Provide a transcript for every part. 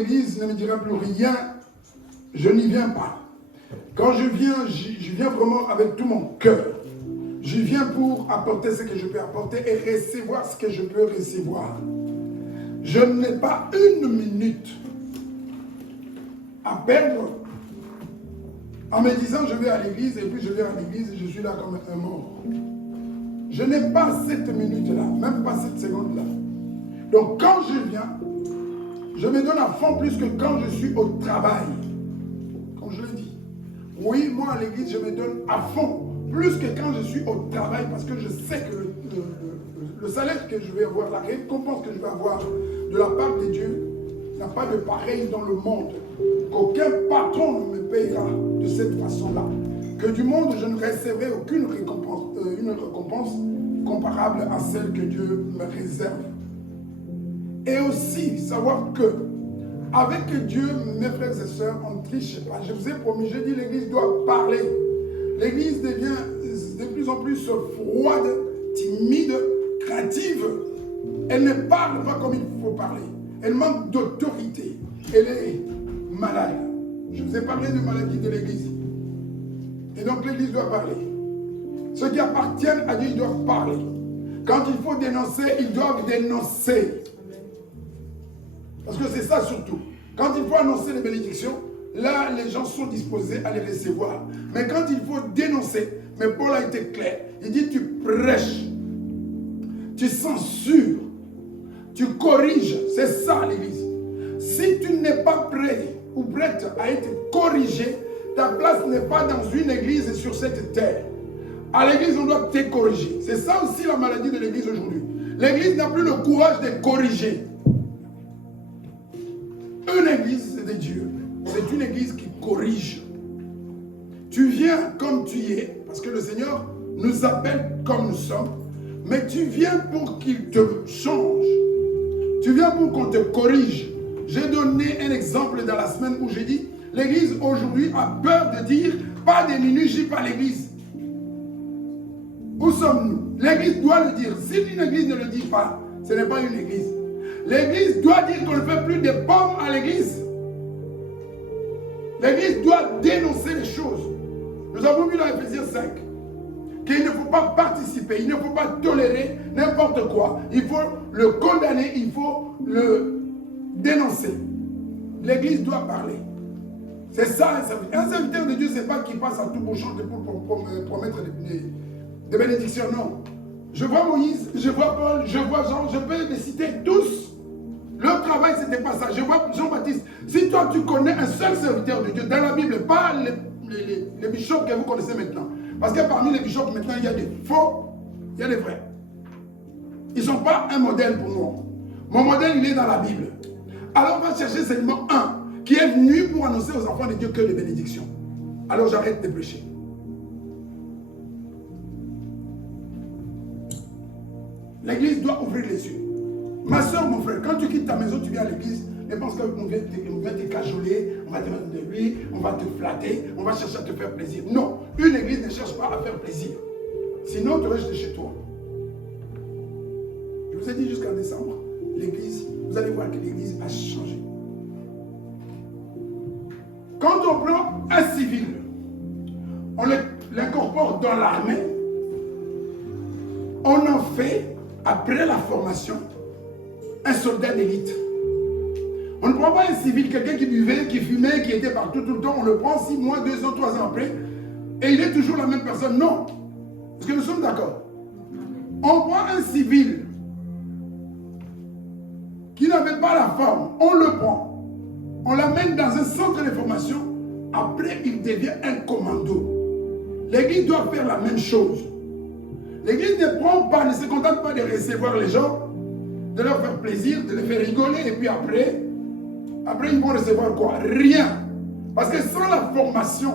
l'église ne me dira plus rien, je n'y viens pas. Quand je viens vraiment avec tout mon cœur. Je viens pour apporter ce que je peux apporter et recevoir ce que je peux recevoir. Je n'ai pas une minute à perdre en me disant je vais à l'église et puis je vais à l'église et je suis là comme un mort. Je n'ai pas cette minute-là, même pas cette seconde-là. Donc quand je viens, je me donne à fond plus que quand je suis au travail. Comme je l'ai dit. Oui, moi à l'église, je me donne à fond. Plus que quand je suis au travail, parce que je sais que le salaire que je vais avoir, la récompense que je vais avoir de la part de Dieu, n'a pas de pareil dans le monde. Qu'aucun patron ne me payera de cette façon-là. Que du monde, je ne recevrai aucune récompense, une récompense comparable à celle que Dieu me réserve. Et aussi, savoir que, avec Dieu, mes frères et sœurs, on ne triche pas. Je vous ai promis, je dis, l'église doit parler. L'église devient de plus en plus froide, timide, craintive. Elle ne parle pas comme il faut parler. Elle manque d'autorité. Elle est malade. Je vous ai parlé de maladie de l'église. Et donc l'église doit parler. Ceux qui appartiennent à Dieu, ils doivent parler. Quand il faut dénoncer, ils doivent dénoncer. Parce que c'est ça surtout. Quand il faut annoncer les bénédictions, là, les gens sont disposés à les recevoir. Mais quand il faut dénoncer, mais Paul a été clair. Il dit, tu prêches, tu censures, tu corriges. C'est ça l'église. Si tu n'es pas prêt ou prête à être corrigé, ta place n'est pas dans une église sur cette terre. À l'église, on doit te corriger. C'est ça aussi la maladie de l'église aujourd'hui. L'église n'a plus le courage de corriger. Une église, c'est de Dieu. C'est une église qui corrige. Tu viens comme tu es, parce que le Seigneur nous appelle comme nous sommes, mais tu viens pour qu'il te change. Tu viens pour qu'on te corrige. J'ai donné un exemple dans la semaine où j'ai dit, l'église aujourd'hui a peur de dire, pas des minutes, je dis pas l'église. Où sommes-nous? L'église doit le dire. Si une église ne le dit pas, ce n'est pas une église. L'église doit dire qu'on ne fait plus de pommes à l'église. L'église doit dénoncer les choses. Nous avons vu dans Ephésiens 5 qu'il ne faut pas participer, il ne faut pas tolérer n'importe quoi. Il faut le condamner, il faut le dénoncer. L'église doit parler. C'est ça un serviteur. Un serviteur de Dieu, ce n'est pas qu'il passe à tout bout chanter pour promettre des bénédictions, non. Je vois Moïse, je vois Paul, je vois Jean, je peux les citer tous. Leur travail, ce n'était pas ça. Je vois Jean-Baptiste. Si toi, tu connais un seul serviteur de Dieu dans la Bible, pas les bishops que vous connaissez maintenant. Parce que parmi les bishops, maintenant, il y a des faux, il y a des vrais. Ils ne sont pas un modèle pour moi. Mon modèle, il est dans la Bible. Alors, on va chercher seulement un qui est venu pour annoncer aux enfants de Dieu que les bénédictions. Alors, j'arrête de prêcher. L'église doit ouvrir les yeux. Ma soeur, mon frère, quand tu quittes ta maison, tu viens à l'église, ne pense qu'on vient te cajoler, on va te mettre de l'huile, on va te flatter, on va chercher à te faire plaisir. Non, une église ne cherche pas à faire plaisir. Sinon, tu restes chez toi. Je vous ai dit jusqu'en décembre, l'église, vous allez voir que l'église a changé. Quand on prend un civil, on l'incorpore dans l'armée, on en fait, après la formation, un soldat d'élite. On ne prend pas un civil, quelqu'un qui buvait, qui fumait, qui était partout tout le temps. On le prend 6 mois, 2 ans, 3 ans après. Et il est toujours la même personne. Non. Est-ce que nous sommes d'accord? On prend un civil qui n'avait pas la forme. On le prend. On l'amène dans un centre de formation. Après, il devient un commando. L'église doit faire la même chose. L'église ne prend pas, ne se contente pas de recevoir les gens, de leur faire plaisir, de les faire rigoler, et puis après ils vont recevoir quoi? Rien. Parce que sans la formation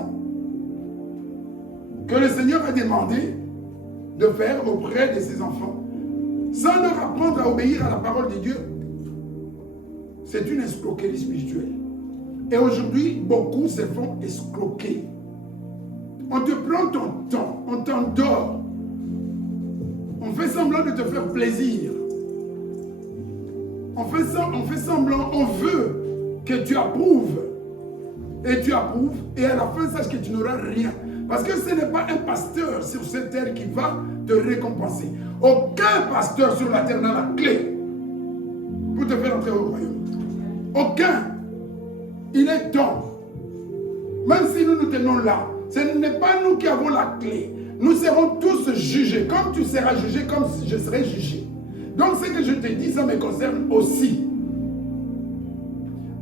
que le Seigneur a demandé de faire auprès de ses enfants, sans leur apprendre à obéir à la parole de Dieu, c'est une escroquerie spirituelle. Et aujourd'hui, beaucoup se font escroquer. On te prend ton temps, on t'endort. On fait semblant de te faire plaisir. On fait semblant, on veut que tu approuves. Et tu approuves, et à la fin, sache que tu n'auras rien. Parce que ce n'est pas un pasteur sur cette terre qui va te récompenser. Aucun pasteur sur la terre n'a la clé pour te faire entrer au royaume. Aucun. Il est temps. Même si nous nous tenons là, ce n'est pas nous qui avons la clé. Nous serons tous jugés, comme tu seras jugé, comme je serai jugé. Donc ce que je te dis, ça me concerne aussi.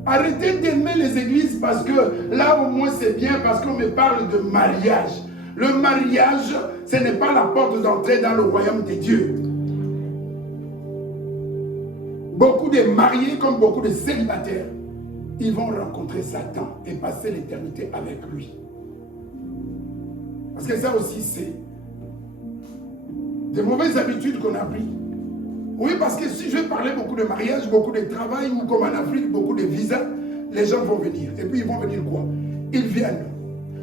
Arrêtez d'aimer les églises parce que là au moins c'est bien, parce qu'on me parle de mariage. Le mariage, ce n'est pas la porte d'entrée dans le royaume de Dieu. Beaucoup de mariés comme beaucoup de célibataires, ils vont rencontrer Satan et passer l'éternité avec lui. Parce que ça aussi, c'est des mauvaises habitudes qu'on a prises. Oui, parce que si je vais parler beaucoup de mariage, beaucoup de travail, ou comme en Afrique, beaucoup de visas, les gens vont venir. Et puis ils vont venir quoi? Ils viennent.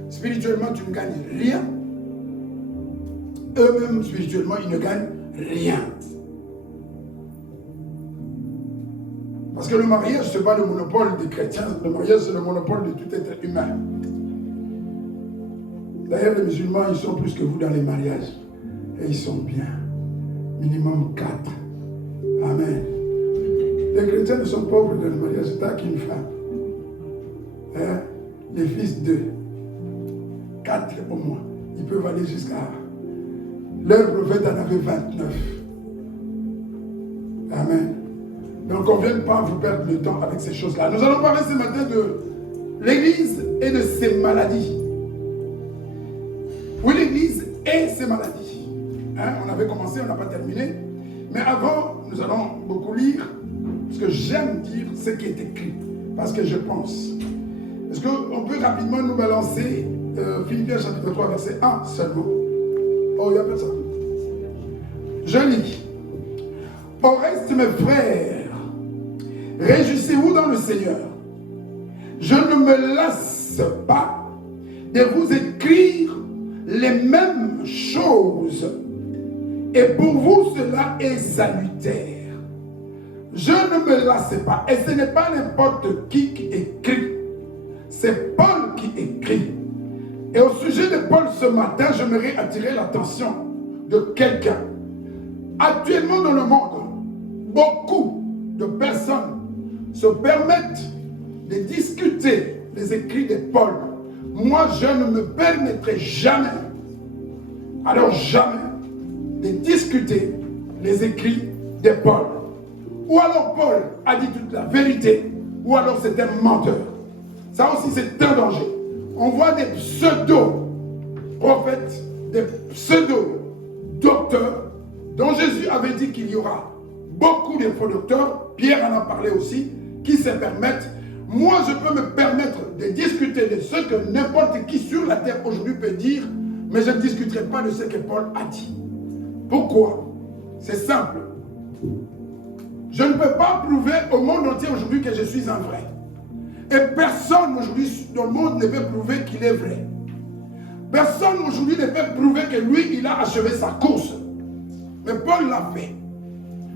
Spirituellement, tu ne gagnes rien. Eux-mêmes, spirituellement, ils ne gagnent rien. Parce que le mariage, ce n'est pas le monopole des chrétiens. Le mariage, c'est le monopole de tout être humain. D'ailleurs, les musulmans, ils sont plus que vous dans les mariages. Et ils sont bien. Minimum 4. Amen. Les chrétiens ne sont pauvres dans le mariage. C'est pas qu'une femme. Hein? Les fils d'eux. 4 au moins. Ils peuvent aller jusqu'à... Leur prophète en avait 29. Amen. Donc on ne vient pas vous perdre le temps avec ces choses-là. Nous allons parler ce matin de l'Église et de ses maladies. Oui, l'Église et ses maladies. Hein, on avait commencé, on n'a pas terminé. Mais avant, nous allons beaucoup lire, parce que j'aime dire ce qui est écrit. Parce que je pense. Est-ce qu'on peut rapidement nous balancer Philippiens chapitre 3, verset 1 seulement? Oh, il n'y a pas ça. Je lis. Au reste, mes frères, réjouissez-vous dans le Seigneur. Je ne me lasse pas de vous écrire les mêmes choses. Et pour vous, cela est salutaire. Je ne me lasse pas. Et ce n'est pas n'importe qui écrit. C'est Paul qui écrit. Et au sujet de Paul ce matin, j'aimerais attirer l'attention de quelqu'un. Actuellement dans le monde, beaucoup de personnes se permettent de discuter les écrits de Paul. Moi, je ne me permettrai jamais, alors jamais, de discuter les écrits de Paul. Ou alors Paul a dit toute la vérité, ou alors c'est un menteur. Ça aussi, c'est un danger. On voit des pseudo-prophètes, des pseudo-docteurs, dont Jésus avait dit qu'il y aura beaucoup de faux docteurs. Pierre en a parlé aussi, qui se permettent. Moi, je peux me permettre de discuter de ce que n'importe qui sur la terre aujourd'hui peut dire, mais je ne discuterai pas de ce que Paul a dit. Pourquoi? C'est simple. Je ne peux pas prouver au monde entier aujourd'hui que je suis un vrai. Et personne aujourd'hui dans le monde ne peut prouver qu'il est vrai. Personne aujourd'hui ne peut prouver que lui, il a achevé sa course. Mais Paul l'a fait.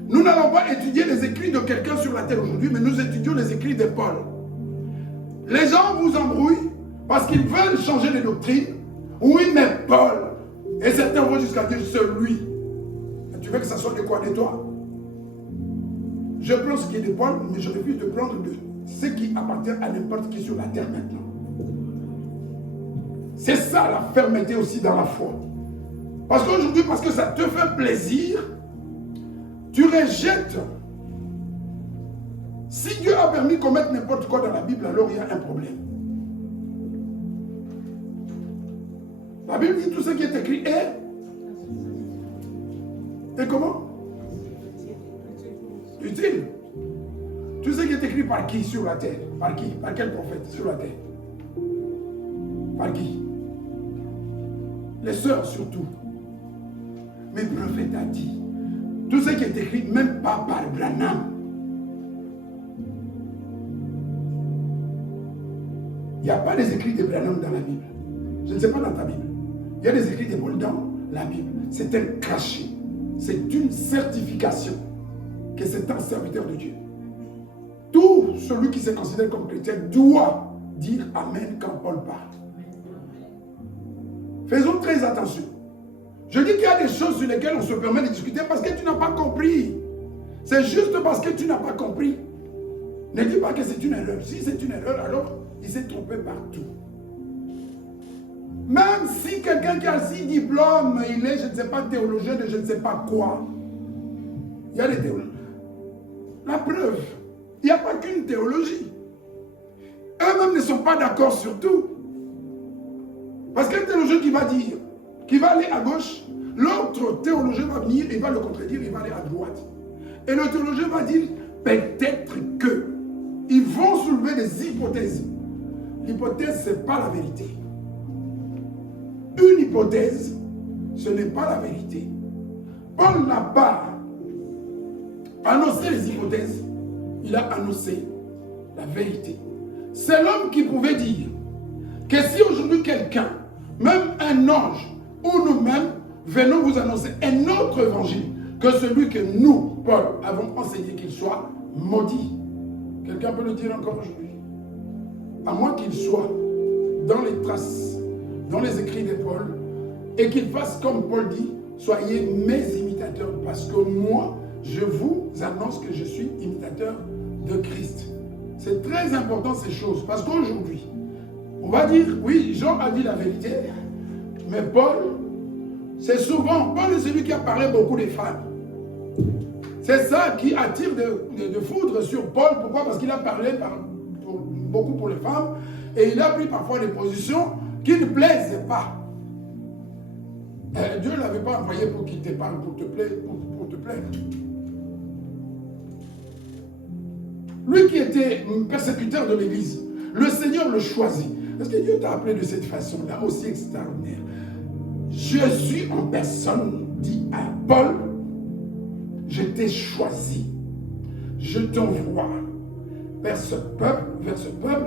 Nous n'allons pas étudier les écrits de quelqu'un sur la terre aujourd'hui, mais nous étudions les écrits de Paul. Les gens vous embrouillent parce qu'ils veulent changer les doctrines. Oui, mais Paul. Et certains vont jusqu'à dire c'est lui. Et tu veux que ça soit de quoi de toi? Je prends ce qui est de Paul, mais je refuse de prendre de ce qui appartient à n'importe qui sur la terre maintenant. C'est ça la fermeté aussi dans la foi. Parce qu'aujourd'hui, parce que ça te fait plaisir, tu rejettes. Si Dieu a permis qu'on mette n'importe quoi dans la Bible, alors il y a un problème. La Bible dit tout ce qui est écrit est. Et comment? Utile. Tout ce qui est écrit par qui sur la terre? Par qui? Par quel prophète sur la terre? Par qui? Les sœurs surtout. Mais le prophète a dit. Tout ce qui est écrit, même pas par Branham. Il n'y a pas des écrits de Branham dans la Bible. Je ne sais pas dans ta Bible. Il y a des écrits de Paul dans la Bible. C'est un cachet. C'est une certification que c'est un serviteur de Dieu. Tout tout celui qui se considère comme chrétien doit dire Amen quand Paul parle. Faisons très attention. Je dis qu'il y a des choses sur lesquelles on se permet de discuter parce que tu n'as pas compris. C'est juste parce que tu n'as pas compris. Ne dis pas que c'est une erreur. Si c'est une erreur, alors il s'est trompé partout. Même si quelqu'un qui a 6 diplômes, il est, je ne sais pas, théologien de je ne sais pas quoi. Il y a des théologiens. La preuve, il n'y a pas qu'une théologie. Eux-mêmes ne sont pas d'accord sur tout. Parce qu'un théologien qui va dire, qui va aller à gauche, l'autre théologien va venir et va le contredire, il va aller à droite. Et le théologien va dire, peut-être que. Ils vont soulever des hypothèses. L'hypothèse, ce n'est pas la vérité. Une hypothèse, ce n'est pas la vérité. Paul n'a pas annoncé les hypothèses, il a annoncé la vérité. C'est l'homme qui pouvait dire que si aujourd'hui quelqu'un, même un ange ou nous-mêmes, venons vous annoncer un autre évangile que celui que nous, Paul, avons enseigné, qu'il soit maudit. Quelqu'un peut le dire encore aujourd'hui. À moins qu'il soit dans les traces, dans les écrits de Paul, et qu'il fasse comme Paul dit, soyez mes imitateurs, parce que moi, je vous annonce que je suis imitateur de Christ. C'est très important ces choses, parce qu'aujourd'hui, on va dire, oui, Jean a dit la vérité, mais Paul, c'est souvent, Paul est celui qui a parlé beaucoup des femmes. C'est ça qui attire de foudre sur Paul. Pourquoi? Parce qu'il a parlé beaucoup pour les femmes, et il a pris parfois des positions qui ne plaisent pas. Dieu ne l'avait pas envoyé pour qu'il te parle, pour te plaire. Lui qui était persécuteur de l'Église, le Seigneur le choisit. Est-ce que Dieu t'a appelé de cette façon-là, aussi extraordinaire? Jésus en personne dit à Paul, je t'ai choisi, je t'envoie vers ce peuple,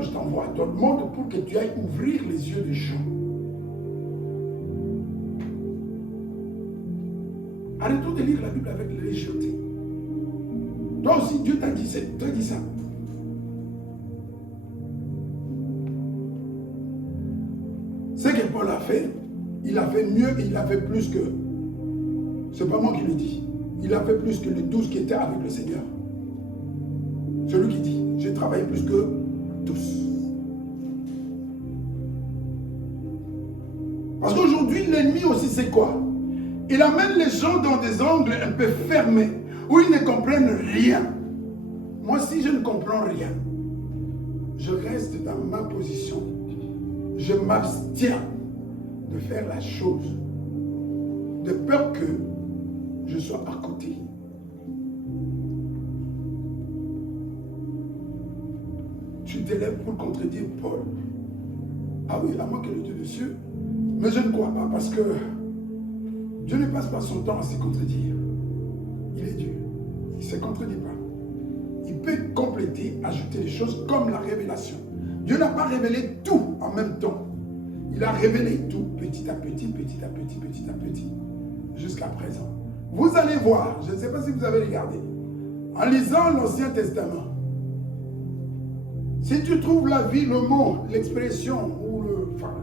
je t'envoie dans le monde pour que tu ailles ouvrir les yeux des gens. Arrêtons de lire la Bible avec légèreté. Toi aussi, Dieu t'a dit ça. Ce que Paul a fait, il a fait mieux, il a fait plus que... C'est pas moi qui le dis. Il a fait plus que les 12 qui étaient avec le Seigneur. Celui qui dit, j'ai travaillé plus que tous. Parce qu'aujourd'hui, l'ennemi aussi, c'est quoi? Il amène les gens dans des angles un peu fermés, où ils ne comprennent rien. Moi, si je ne comprends rien, je reste dans ma position. Je m'abstiens de faire la chose, de peur que je sois à côté. Tu t'élèves pour contredire Paul. Ah oui, à moins que le Dieu des cieux. Mais je ne crois pas, parce que Dieu ne passe pas son temps à se contredire. Il est Dieu. Il ne se contredit pas. Il peut compléter, ajouter des choses comme la révélation. Dieu n'a pas révélé tout en même temps. Il a révélé tout petit à petit, jusqu'à présent. Vous allez voir, je ne sais pas si vous avez regardé, en lisant l'Ancien Testament, si tu trouves la vie, le mot, l'expression,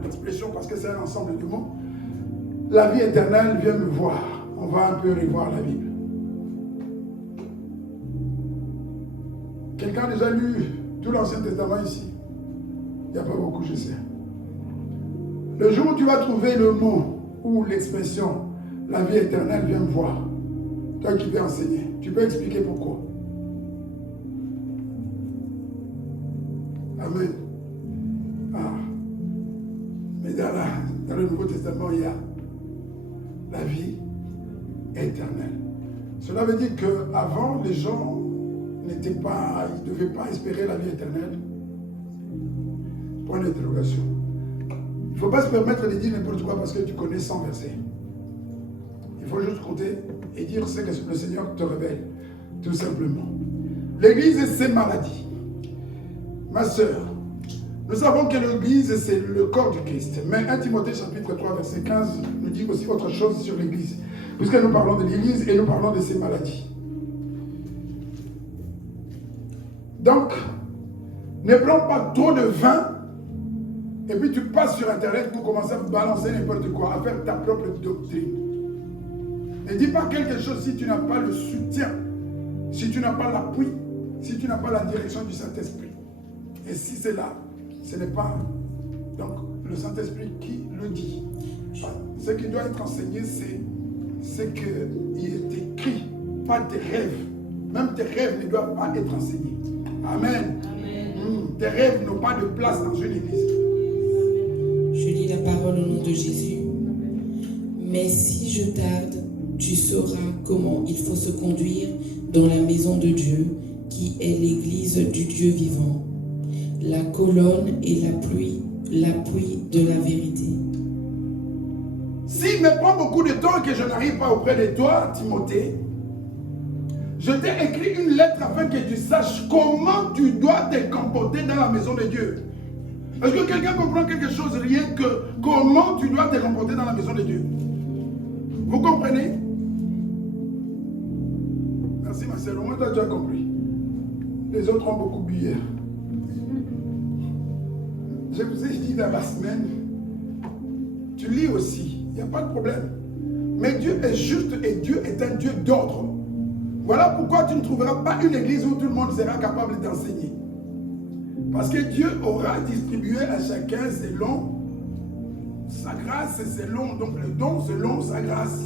l'expression parce que c'est un ensemble de mots, la vie éternelle, viens me voir. On va un peu revoir la Bible. Quelqu'un a déjà lu tout l'Ancien Testament ici? Il n'y a pas beaucoup, je sais. Le jour où tu vas trouver le mot ou l'expression, la vie éternelle, viens me voir. Toi qui peux enseigner, tu peux expliquer pourquoi. Amen. Ah. Mais dans le Nouveau Testament, il y a la vie éternelle. Cela veut dire qu'avant, les gens n'étaient pas, ils ne devaient pas espérer la vie éternelle. Point d'interrogation. Il ne faut pas se permettre de dire n'importe quoi parce que tu connais 100 versets. Il faut juste compter et dire ce que le Seigneur te révèle, tout simplement. L'Église et ses maladies. Ma sœur, nous savons que l'Église, c'est le corps du Christ. Mais 1 Timothée chapitre 3, verset 15 nous dit aussi autre chose sur l'Église. Puisque nous parlons de l'Église et nous parlons de ses maladies. Donc, Ne prends pas trop de vin et puis tu passes sur Internet pour commencer à balancer n'importe quoi, à faire ta propre doctrine. Ne dis pas quelque chose si tu n'as pas le soutien, si tu n'as pas l'appui, si tu n'as pas la direction du Saint-Esprit. Et si c'est là, ce n'est pas donc le Saint-Esprit qui le dit. Ce qui doit être enseigné, c'est ce qui est écrit, pas tes rêves. Même tes rêves ne doivent pas être enseignés. Amen. Tes rêves n'ont pas de place dans une église. Je lis la parole au nom de Jésus. Mais si je tarde, tu sauras comment il faut se conduire dans la maison de Dieu, qui est l'église du Dieu vivant, la colonne et l'appui de la vérité. S'il me prend beaucoup de temps et que je n'arrive pas auprès de toi, Timothée, je t'ai écrit une lettre afin que tu saches comment tu dois te comporter dans la maison de Dieu. Est-ce que quelqu'un comprend quelque chose rien que comment tu dois te comporter dans la maison de Dieu? Vous comprenez? Merci ma soeur, au moins toi tu as compris. Les autres ont beaucoup bu hier. Je vous ai dit dans la semaine, tu lis aussi, il n'y a pas de problème. Mais Dieu est juste et Dieu est un Dieu d'ordre. Voilà pourquoi tu ne trouveras pas une église où tout le monde sera capable d'enseigner. Parce que Dieu aura distribué à chacun selon sa grâce et selon donc le don selon sa grâce.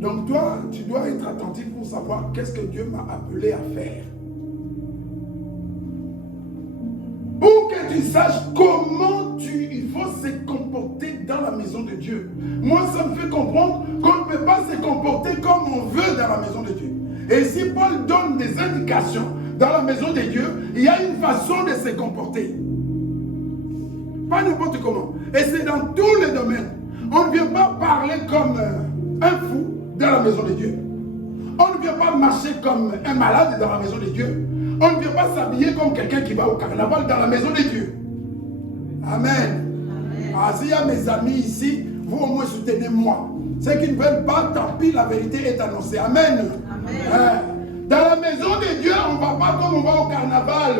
Donc toi, tu dois être attentif pour savoir qu'est-ce que Dieu m'a appelé à faire. Pour que tu saches comment il faut se comporter dans la maison de Dieu. Moi, ça me fait comprendre qu'on ne peut pas se comporter comme on veut dans la maison de Dieu. Et si Paul donne des indications dans la maison de Dieu, il y a une façon de se comporter. Pas n'importe comment. Et c'est dans tous les domaines. On ne vient pas parler comme un fou dans la maison de Dieu. On ne vient pas marcher comme un malade dans la maison de Dieu. On ne vient pas s'habiller comme quelqu'un qui va au carnaval dans la maison de Dieu. Amen. Amen. Ah, s'il y a mes amis ici, vous au moins soutenez-moi. Ceux qui ne veulent pas, tant pis, la vérité est annoncée. Amen. Amen. Dans la maison de Dieu, on ne va pas comme on va au carnaval.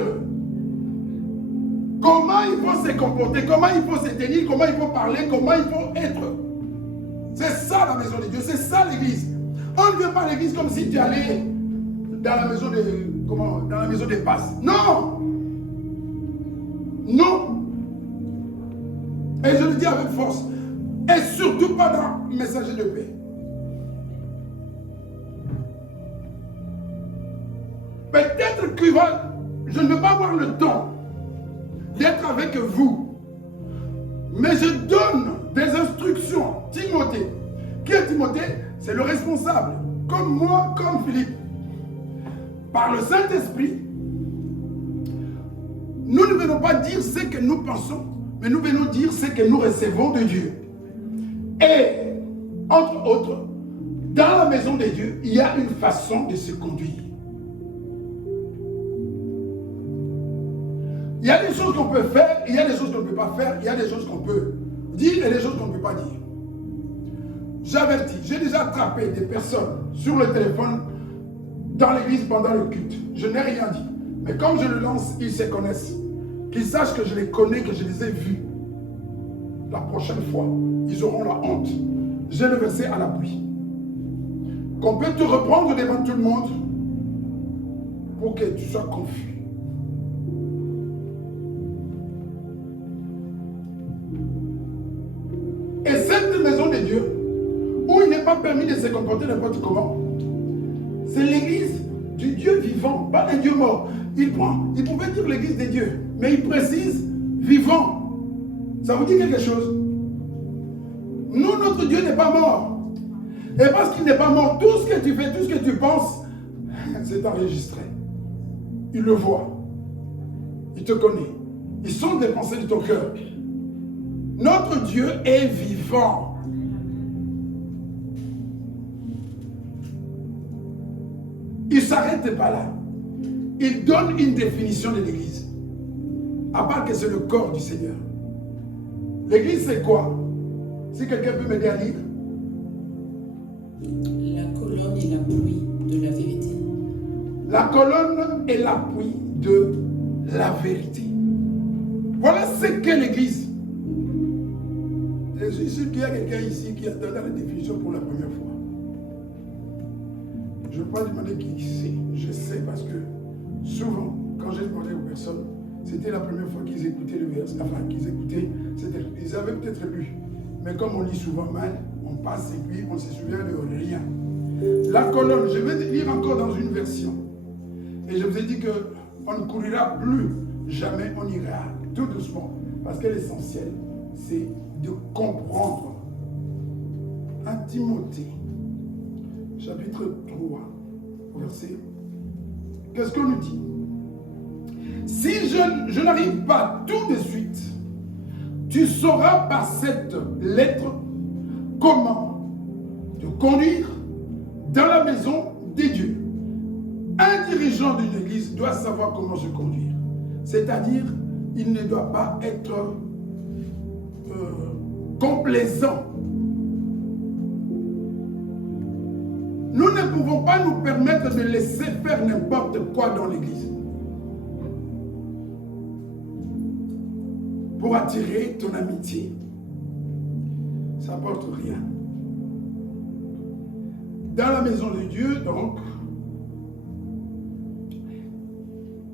Comment il faut se comporter, comment il faut se tenir, comment il faut parler, comment il faut être. C'est ça la maison de Dieu, c'est ça l'église. On ne vient pas à l'église comme si tu allais dans la maison dans la maison des passes. Non. Non. Et je le dis avec force. Et surtout pas dans le messager de paix. Peut-être que je ne vais pas avoir le temps d'être avec vous. Mais je donne des instructions. Timothée. Qui est Timothée? C'est le responsable. Comme moi, comme Philippe. Par le Saint-Esprit, nous ne venons pas dire ce que nous pensons, mais nous venons dire ce que nous recevons de Dieu. Et, entre autres, dans la maison de Dieu, il y a une façon de se conduire. Il y a des choses qu'on peut faire, il y a des choses qu'on ne peut pas faire, il y a des choses qu'on peut dire et des choses qu'on ne peut pas dire. J'avertis, j'ai déjà attrapé des personnes sur le téléphone dans l'église pendant le culte. Je n'ai rien dit. Mais comme je le lance, ils se connaissent. Qu'ils sachent que je les connais, que je les ai vus. La prochaine fois, ils auront la honte. J'ai le verset à l'appui. Qu'on peut te reprendre devant tout le monde pour que tu sois confus. Et cette maison de Dieu, où il n'est pas permis de se comporter n'importe comment, c'est l'église du Dieu vivant, pas un Dieu mort. Il pouvait dire l'église des dieux, mais il précise vivant. Ça vous dit quelque chose? Nous, notre Dieu n'est pas mort. Et parce qu'il n'est pas mort, tout ce que tu fais, tout ce que tu penses, c'est enregistré. Il le voit. Il te connaît. Il sonde les pensées de ton cœur. Notre Dieu est vivant. Il ne s'arrête pas là. Il donne une définition de l'église. À part que c'est le corps du Seigneur. L'église, c'est quoi? Si quelqu'un peut m'aider à lire. La colonne et l'appui de la vérité. La colonne et l'appui de la vérité. Voilà ce qu'est l'Église. Je suis sûr qu'il y a quelqu'un ici qui a donné la définition pour la première fois. Je ne vais pas demander qui sait. Je sais parce que souvent, quand j'ai demandé aux personnes, c'était la première fois qu'ils écoutaient le verset, enfin qu'ils écoutaient, ils avaient peut-être lu. Mais comme on lit souvent mal, on passe et puis on ne se souvient de rien. La colonne, je vais lire encore dans une version. Et je vous ai dit qu'on ne courira plus, jamais on ira tout doucement. Parce que l'essentiel, c'est de comprendre. 1 Timothée, chapitre 3, verset. Qu'est-ce qu'on nous dit? Si je n'arrive pas tout de suite, tu sauras par cette lettre comment te conduire dans la maison des dieux. Un dirigeant d'une église doit savoir comment se conduire. C'est-à-dire, il ne doit pas être complaisant. Nous ne pouvons pas nous permettre de laisser faire n'importe quoi dans l'église pour attirer ton amitié. Ça n'apporte rien. Dans la maison de Dieu, donc,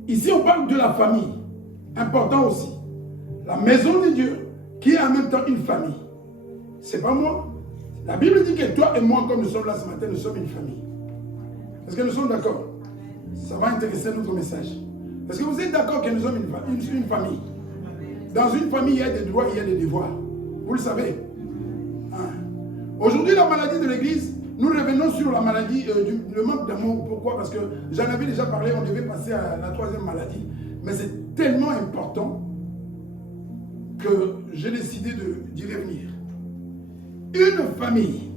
ici on parle de la famille, important aussi. La maison de Dieu, qui est en même temps une famille. C'est pas moi. La Bible dit que toi et moi, comme nous sommes là ce matin, nous sommes une famille. Est-ce que nous sommes d'accord? Ça va intéresser notre message. Est-ce que vous êtes d'accord que nous sommes une famille? Dans une famille, il y a des droits et il y a des devoirs. Vous le savez. Hein? Aujourd'hui, la maladie de l'Église, nous revenons sur la maladie le manque d'amour. Pourquoi? Parce que j'en avais déjà parlé, on devait passer à la troisième maladie. Mais c'est tellement important que j'ai décidé d'y revenir. Une famille,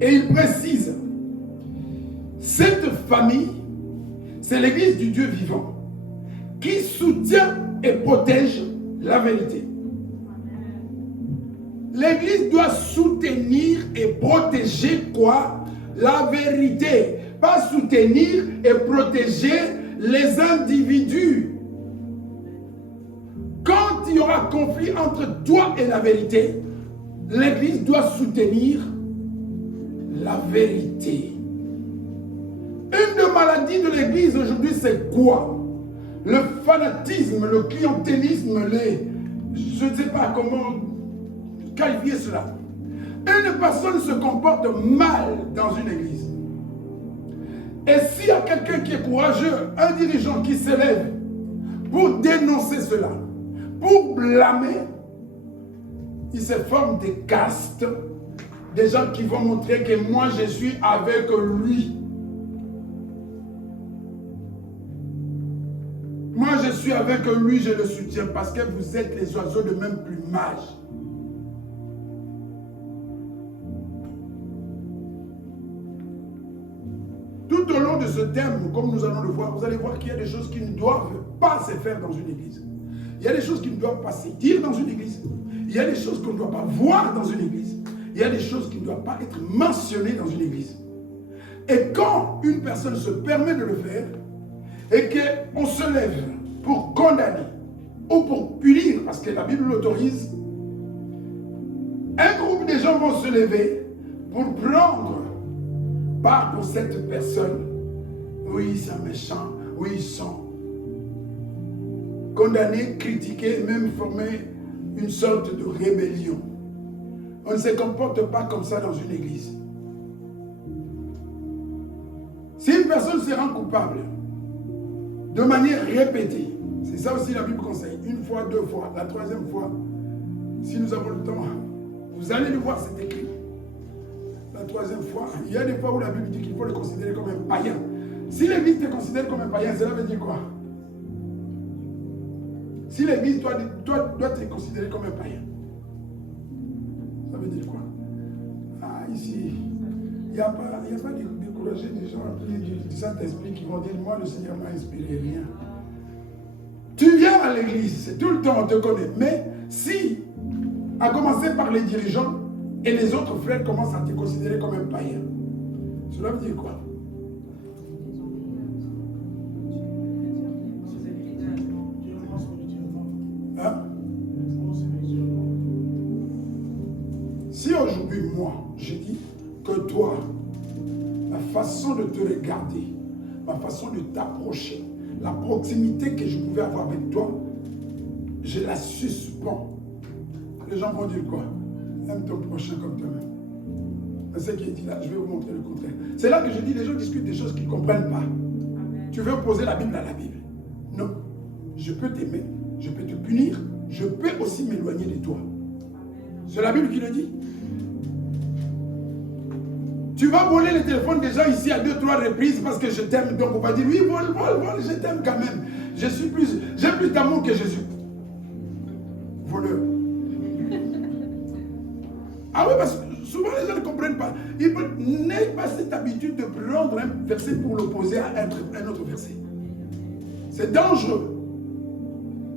et il précise, cette famille, c'est l'Église du Dieu vivant, qui soutient et protège la vérité. L'Église doit soutenir et protéger quoi? La vérité. Pas soutenir et protéger les individus. Quand il y aura conflit entre toi et la vérité, l'Église doit soutenir la vérité. Une des maladies de l'Église aujourd'hui, c'est quoi? Le fanatisme, le clientélisme, je ne sais pas comment qualifier cela. Une personne se comporte mal dans une église. Et s'il y a quelqu'un qui est courageux, un dirigeant qui s'élève pour dénoncer cela, pour blâmer, il se forme des castes, des gens qui vont montrer que moi je suis avec lui. Moi je suis avec lui, je le soutiens parce que vous êtes les oiseaux de même plumage. Tout au long de ce thème, comme nous allons le voir, vous allez voir qu'il y a des choses qui ne doivent pas se faire dans une église. Il y a des choses qui ne doivent pas se dire dans une église. Il y a des choses qu'on ne doit pas voir dans une église. Il y a des choses qui ne doivent pas être mentionnées dans une église. Et quand une personne se permet de le faire, et qu'on se lève pour condamner ou pour punir, parce que la Bible l'autorise, un groupe de gens vont se lever pour prendre part pour cette personne. Oui, c'est un méchant. Oui, ils sont condamnés, critiqués, même former une sorte de rébellion. On ne se comporte pas comme ça dans une église. Si une personne se rend coupable de manière répétée, c'est ça aussi la Bible conseille, une fois, deux fois, la troisième fois, si nous avons le temps, vous allez le voir, c'est écrit. La troisième fois, il y a des fois où la Bible dit qu'il faut le considérer comme un païen. Si l'Église te considère comme un païen, cela veut dire quoi? Si l'Église doit te considérer comme un païen, ça veut dire quoi? Ah, ici, il n'y a pas de décourager des gens du Saint-Esprit qui vont dire, moi le Seigneur m'a inspiré, rien. Tu viens à l'église, c'est tout le temps, on te connaît. Mais si, à commencer par les dirigeants, et les autres frères commencent à te considérer comme un païen, cela veut dire quoi? moi, j'ai dit que toi, la façon de te regarder, ma façon de t'approcher, la proximité que je pouvais avoir avec toi, je la suspends. Les gens vont dire quoi? Aime ton prochain comme toi-même. C'est ce qui est dit là, je vais vous montrer le contraire. C'est là que je dis, les gens discutent des choses qu'ils ne comprennent pas. Tu veux opposer la Bible à la Bible? Non. Je peux t'aimer, je peux te punir, je peux aussi m'éloigner de toi. C'est la Bible qui le dit. Tu vas voler le téléphone des gens ici à 2-3 reprises parce que je t'aime. Donc on va dire, oui, vole, je t'aime quand même. J'ai plus d'amour que Jésus. Voleur. Ah oui, parce que souvent les gens ne comprennent pas. N'ayez pas cette habitude de prendre un verset pour l'opposer à un autre verset. C'est dangereux.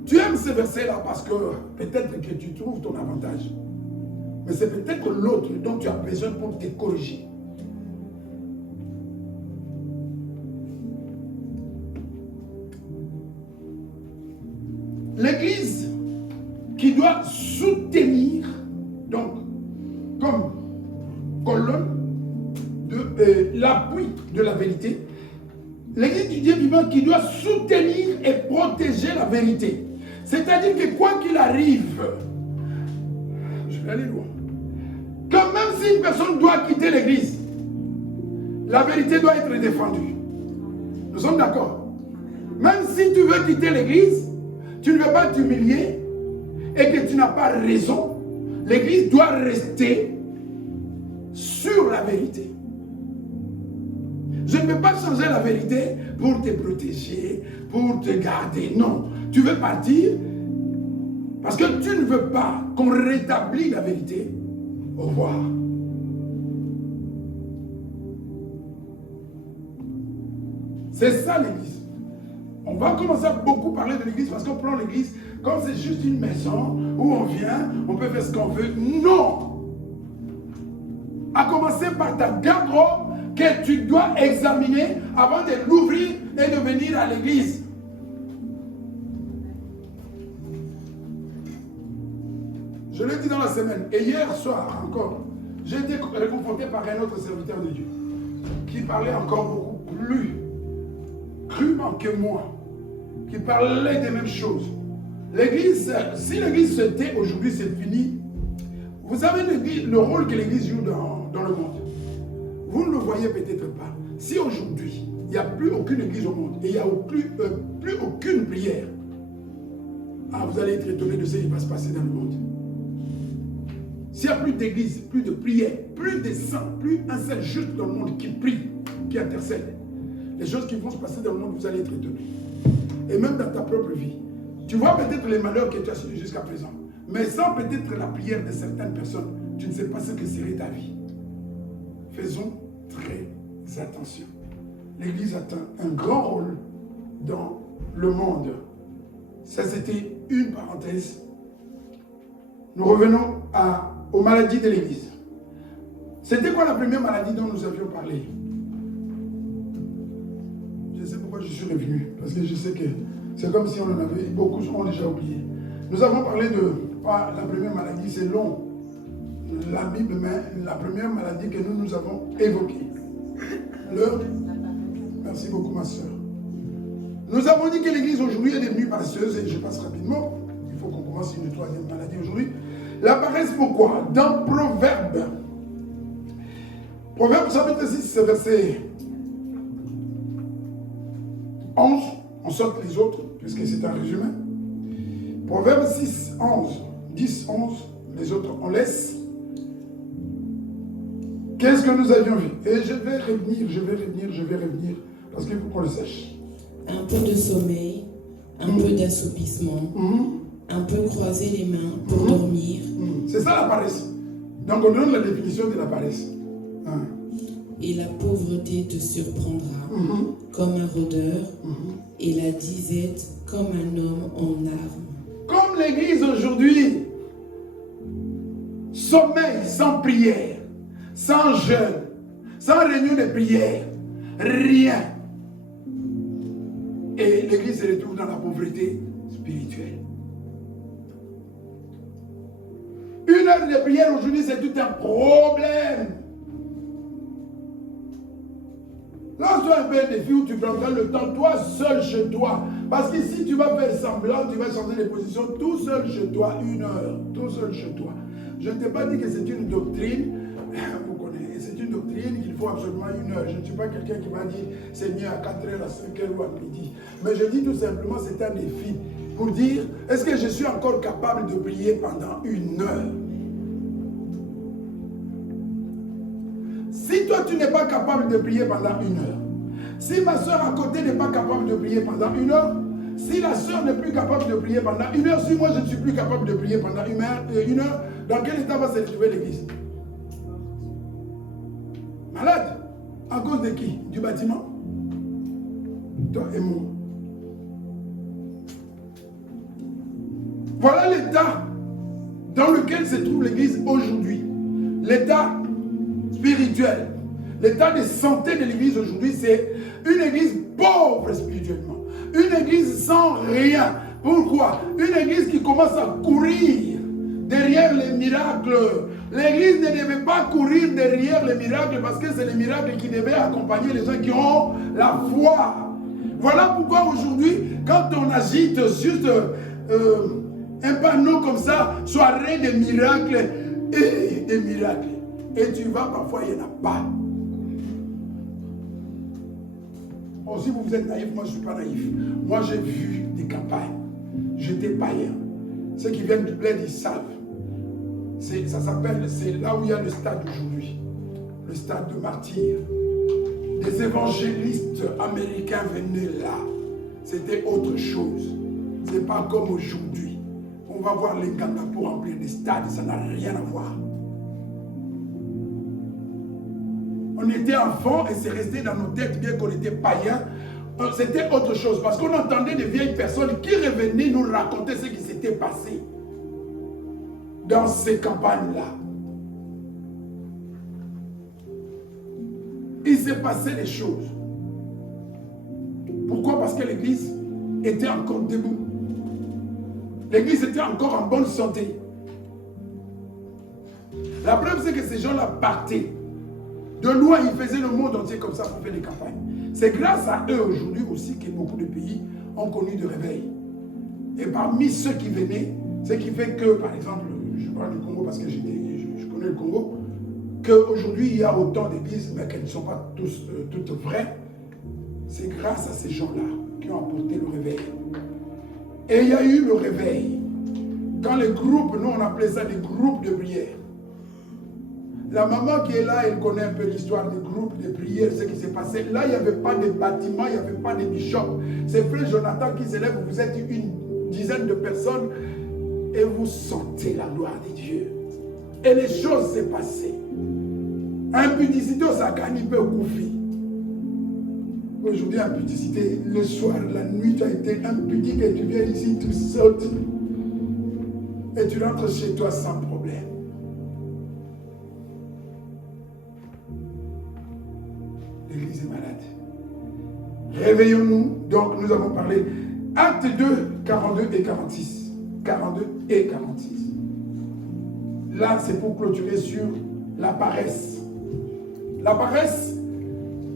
Tu aimes ce verset-là parce que peut-être que tu trouves ton avantage. Mais c'est peut-être l'autre dont tu as besoin pour te corriger. L'Église qui doit soutenir, donc, comme colonne de l'appui de la vérité, l'Église du Dieu vivant qui doit soutenir et protéger la vérité. C'est-à-dire que quoi qu'il arrive, je vais aller loin, que même si une personne doit quitter l'Église, la vérité doit être défendue. Nous sommes d'accord? Même si tu veux quitter l'Église, tu ne veux pas t'humilier et que tu n'as pas raison, l'Église doit rester sur la vérité. Je ne peux pas changer la vérité pour te protéger, pour te garder. Non, tu veux partir parce que tu ne veux pas qu'on rétablisse la vérité. Au revoir. C'est ça l'Église. On va commencer à beaucoup parler de l'Église parce qu'on prend l'Église comme c'est juste une maison où on vient, on peut faire ce qu'on veut. Non! À commencer par ta garde-robe que tu dois examiner avant de l'ouvrir et de venir à l'Église. Je l'ai dit dans la semaine, et hier soir encore, j'ai été réconforté par un autre serviteur de Dieu qui parlait encore beaucoup plus crûment que moi, qui parlait des mêmes choses. L'Église, si l'Église se tait aujourd'hui, c'est fini. Vous savez le rôle que l'Église joue dans le monde. Vous ne le voyez peut-être pas. Si aujourd'hui, il n'y a plus aucune Église au monde et il n'y a plus aucune prière, vous allez être étonné de ce qui va se passer dans le monde. S'il n'y a plus d'église, plus de prière, plus de saints, plus un seul juste dans le monde qui prie, qui intercède, les choses qui vont se passer dans le monde, vous allez être étonnés. Et même dans ta propre vie. Tu vois peut-être les malheurs que tu as subis jusqu'à présent. Mais sans peut-être la prière de certaines personnes, tu ne sais pas ce que serait ta vie. Faisons très attention. L'Église a un grand rôle dans le monde. Ça, c'était une parenthèse. Nous revenons aux maladies de l'Église. C'était quoi la première maladie dont nous avions parlé? Je sais pourquoi je suis revenu. Parce que je sais que c'est comme si on en avait, beaucoup ont déjà oublié. Nous avons parlé de, la première maladie, c'est long. La Bible, mais la première maladie que nous avons évoquée. Merci beaucoup ma soeur. Nous avons dit que l'Église aujourd'hui est devenue paresseuse, et je passe rapidement. Il faut qu'on commence une troisième maladie aujourd'hui. La paresse, pourquoi? Dans Proverbe chapitre 6, verset 11, on saute les autres, puisque c'est un résumé. Proverbe 6, 11, 10, 11, les autres on laisse. Qu'est-ce que nous avions vu? Et je vais revenir, parce qu'il faut qu'on le sache. Un peu de sommeil, un peu d'assoupissement, un peu croiser les mains pour dormir. C'est ça la paresse. Donc on donne la définition de la paresse. Et la pauvreté te surprendra comme un rôdeur, et la disette comme un homme en armes. Comme l'Église aujourd'hui, sommeil sans prière, sans jeûne, sans réunion de prière, rien. Et l'Église se retrouve dans la pauvreté spirituelle. Une heure de prière aujourd'hui, c'est tout un problème. Lance-toi un peu un défi où tu prendras le temps, toi seul chez toi. Parce que si tu vas faire semblant, tu vas changer de position tout seul chez toi, 1 heure, tout seul chez toi. Je ne t'ai pas dit que c'est une doctrine, vous connaissez, c'est une doctrine qu'il faut absolument 1 heure. Je ne suis pas quelqu'un qui m'a dit c'est mieux à 4 heures, à 5 heures ou à midi. Mais je dis tout simplement c'est un défi pour dire est-ce que je suis encore capable de prier pendant 1 heure? Si toi tu n'es pas capable de prier pendant 1 heure, si ma soeur à côté n'est pas capable de prier pendant 1 heure, si la soeur n'est plus capable de prier pendant 1 heure, si moi je ne suis plus capable de prier pendant 1 heure, dans quel état va se retrouver l'église? Malade? À cause de qui? Du bâtiment? Toi et moi. Voilà l'état dans lequel se trouve l'église aujourd'hui. L'état spirituel. L'état de santé de l'église aujourd'hui, c'est une église pauvre spirituellement. Une église sans rien. Pourquoi? Une église qui commence à courir derrière les miracles. L'église ne devait pas courir derrière les miracles parce que c'est les miracles qui devaient accompagner les gens qui ont la foi. Voilà pourquoi aujourd'hui, quand on agite juste un panneau comme ça, soirée des miracles et des miracles. Et tu vas, parfois il n'y en a pas. Oh, si vous êtes naïf, moi je ne suis pas naïf. Moi j'ai vu des campagnes. J'étais païen. Ceux qui viennent du bled, ils savent. Ça s'appelle, c'est là où il y a le stade aujourd'hui. Le stade de martyrs. Des évangélistes américains venaient là. C'était autre chose. Ce n'est pas comme aujourd'hui. On va voir les Ghana pour remplir des stades, ça n'a rien à voir. On était enfants et c'est resté dans nos têtes, bien qu'on était païens. C'était autre chose parce qu'on entendait des vieilles personnes qui revenaient nous raconter ce qui s'était passé dans ces campagnes-là. Il s'est passé des choses. Pourquoi? Parce que l'église était encore debout. L'église était encore en bonne santé. La preuve, c'est que ces gens-là partaient. De loin, ils faisaient le monde entier comme ça pour faire des campagnes. C'est grâce à eux aujourd'hui aussi que beaucoup de pays ont connu de réveil. Et parmi ceux qui venaient, ce qui fait que, par exemple, je parle du Congo parce que je connais le Congo, qu'aujourd'hui il y a autant d'églises, mais qu'elles ne sont pas toutes vraies, c'est grâce à ces gens-là qui ont apporté le réveil. Et il y a eu le réveil. Dans les groupes, nous on appelait ça des groupes de prière. La maman qui est là, elle connaît un peu l'histoire des groupes de prière, ce qui s'est passé. Là, il n'y avait pas de bâtiment, il n'y avait pas de bishop. C'est frère Jonathan qui s'élève, vous êtes une dizaine de personnes et vous sentez la gloire de Dieu. Et les choses s'est passées. Impudicité au sakani peut koufi. Aujourd'hui, impudicité, le soir, la nuit, tu as été impudique et tu viens ici, tu sautes. Et tu rentres chez toi sans problème. L'Église est malade. Réveillons-nous. Donc, nous avons parlé Acte 2, 42 et 46. 42 et 46. Là, c'est pour clôturer sur la paresse. La paresse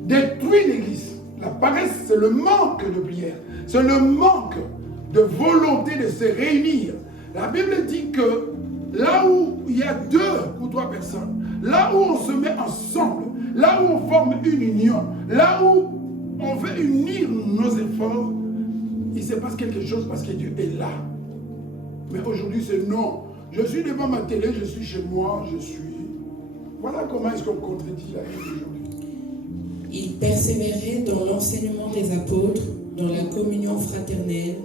détruit l'Église. La paresse, c'est le manque de prière. C'est le manque de volonté de se réunir. La Bible dit que là où il y a 2 ou 3 personnes, là où on se met ensemble, là où on forme une union, là où on veut unir nos efforts, il se passe quelque chose parce que Dieu est là. Mais aujourd'hui, c'est non. Je suis devant ma télé, je suis chez moi, je suis... Voilà comment est-ce qu'on contredit la vie d'aujourd'hui. Il persévérait dans l'enseignement des apôtres, dans la communion fraternelle,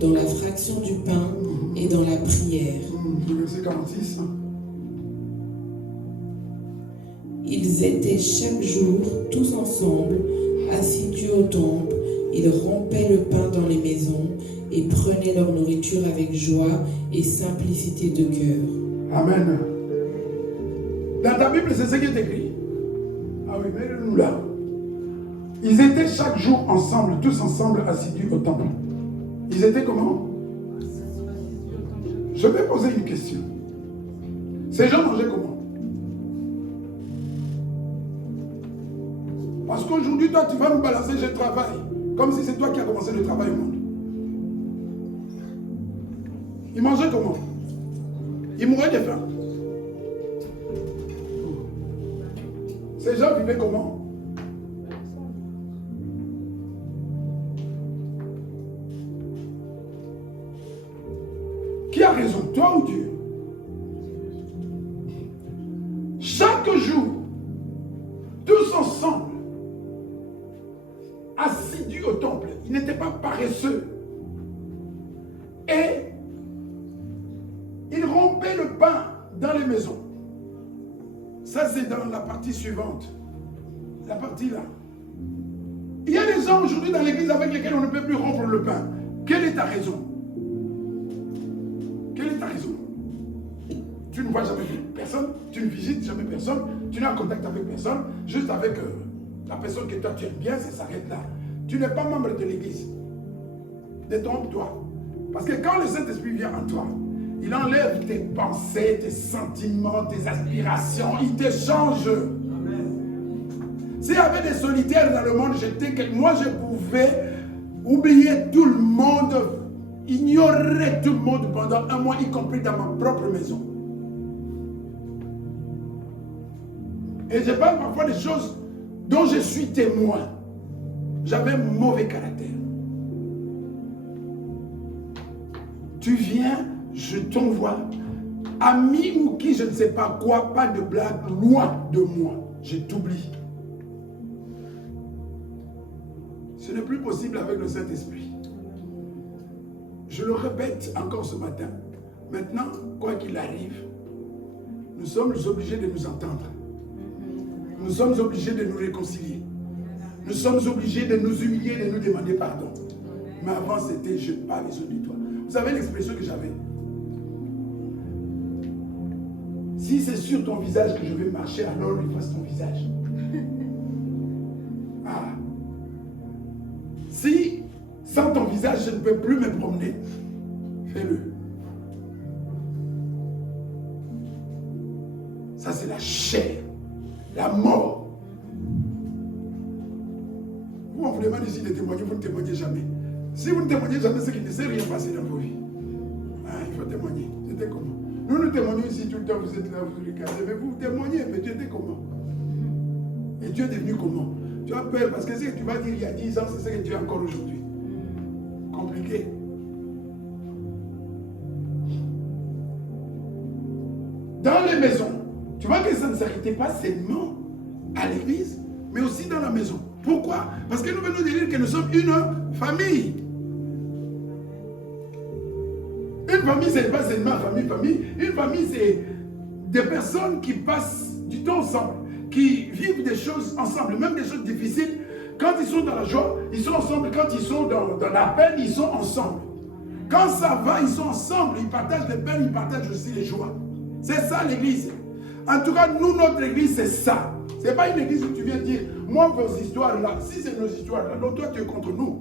dans la fraction du pain et dans la prière. Le verset 46. Ils étaient chaque jour tous ensemble, assidus au temple. Ils rompaient le pain dans les maisons et prenaient leur nourriture avec joie et simplicité de cœur. Amen. Dans ta Bible, c'est ce qui est écrit. Ah oui, mets-le-nous là. Ils étaient chaque jour ensemble, tous ensemble, assidus au temple. Ils étaient comment? Je vais poser une question. Ces gens mangeaient comment? Parce qu'aujourd'hui, toi, tu vas nous balancer, je travaille. Comme si c'est toi qui as commencé le travail au monde. Ils mangeaient comment? Ils mouraient de faim. Ces gens vivaient comment? Qui a raison, toi ou Dieu? Chaque jour, tous ensemble, assidus au temple, ils n'étaient pas paresseux. Et ils rompaient le pain dans les maisons. Ça, c'est dans la partie suivante. La partie là. Il y a des gens aujourd'hui dans l'église avec lesquels on ne peut plus rompre le pain. Quelle est ta raison? Quelle est ta raison? Tu ne vois jamais personne, tu ne visites jamais personne, tu n'as contact avec personne, juste avec la personne que toi tu aimes bien, ça s'arrête là. Tu n'es pas membre de l'église. Détrompe-toi. Parce que quand le Saint-Esprit vient en toi, il enlève tes pensées, tes sentiments, tes aspirations, il te change. S'il y avait des solitaires dans le monde, moi je pouvais oublier tout le monde, ignorer tout le monde pendant un mois, y compris dans ma propre maison. Et je parle parfois des choses dont je suis témoin. J'avais un mauvais caractère. Tu viens, je t'envoie. Ami ou qui, je ne sais pas quoi, pas de blague, loin de moi. Je t'oublie. Ce n'est plus possible avec le Saint-Esprit. Je le répète encore ce matin. Maintenant, quoi qu'il arrive, nous sommes obligés de nous entendre. Nous sommes obligés de nous réconcilier. Nous sommes obligés de nous humilier, de nous demander pardon. Mais avant, c'était « je n'ai pas besoin de toi ». Vous savez l'expression que j'avais? Si c'est sur ton visage que je vais marcher, alors lui fasse ton visage. Ah. Si, sans ton visage, je ne peux plus me promener, fais-le. Ça, c'est la chair, la mort. Vous, on vous demande ici de témoigner, vous ne témoignez jamais. Si vous ne témoignez jamais, c'est qu'il ne s'est rien passé dans vos vies. Ah, il faut témoigner. C'était comment? Nous témoignons ici tout le temps, vous êtes là, vous regardez, mais vous témoignez, mais tu étais comment? Et tu es devenu comment? Tu as peur parce que ce que tu vas dire il y a 10 ans, c'est ce que tu es encore aujourd'hui. Compliqué. Dans les maisons, tu vois que ça ne s'arrêtait pas seulement à l'église, mais aussi dans la maison. Pourquoi? Parce que nous venons de dire que nous sommes une famille. Une famille, ce n'est pas seulement famille. Une famille, c'est des personnes qui passent du temps ensemble, qui vivent des choses ensemble, même des choses difficiles. Quand ils sont dans la joie, ils sont ensemble. Quand ils sont dans la peine, ils sont ensemble. Quand ça va, ils sont ensemble. Ils partagent les peines, ils partagent aussi les joies. C'est ça l'église. En tout cas, nous, notre église, c'est ça. Ce n'est pas une église où tu viens dire, moi, vos histoires là, si c'est nos histoires là, donc toi, tu es contre nous.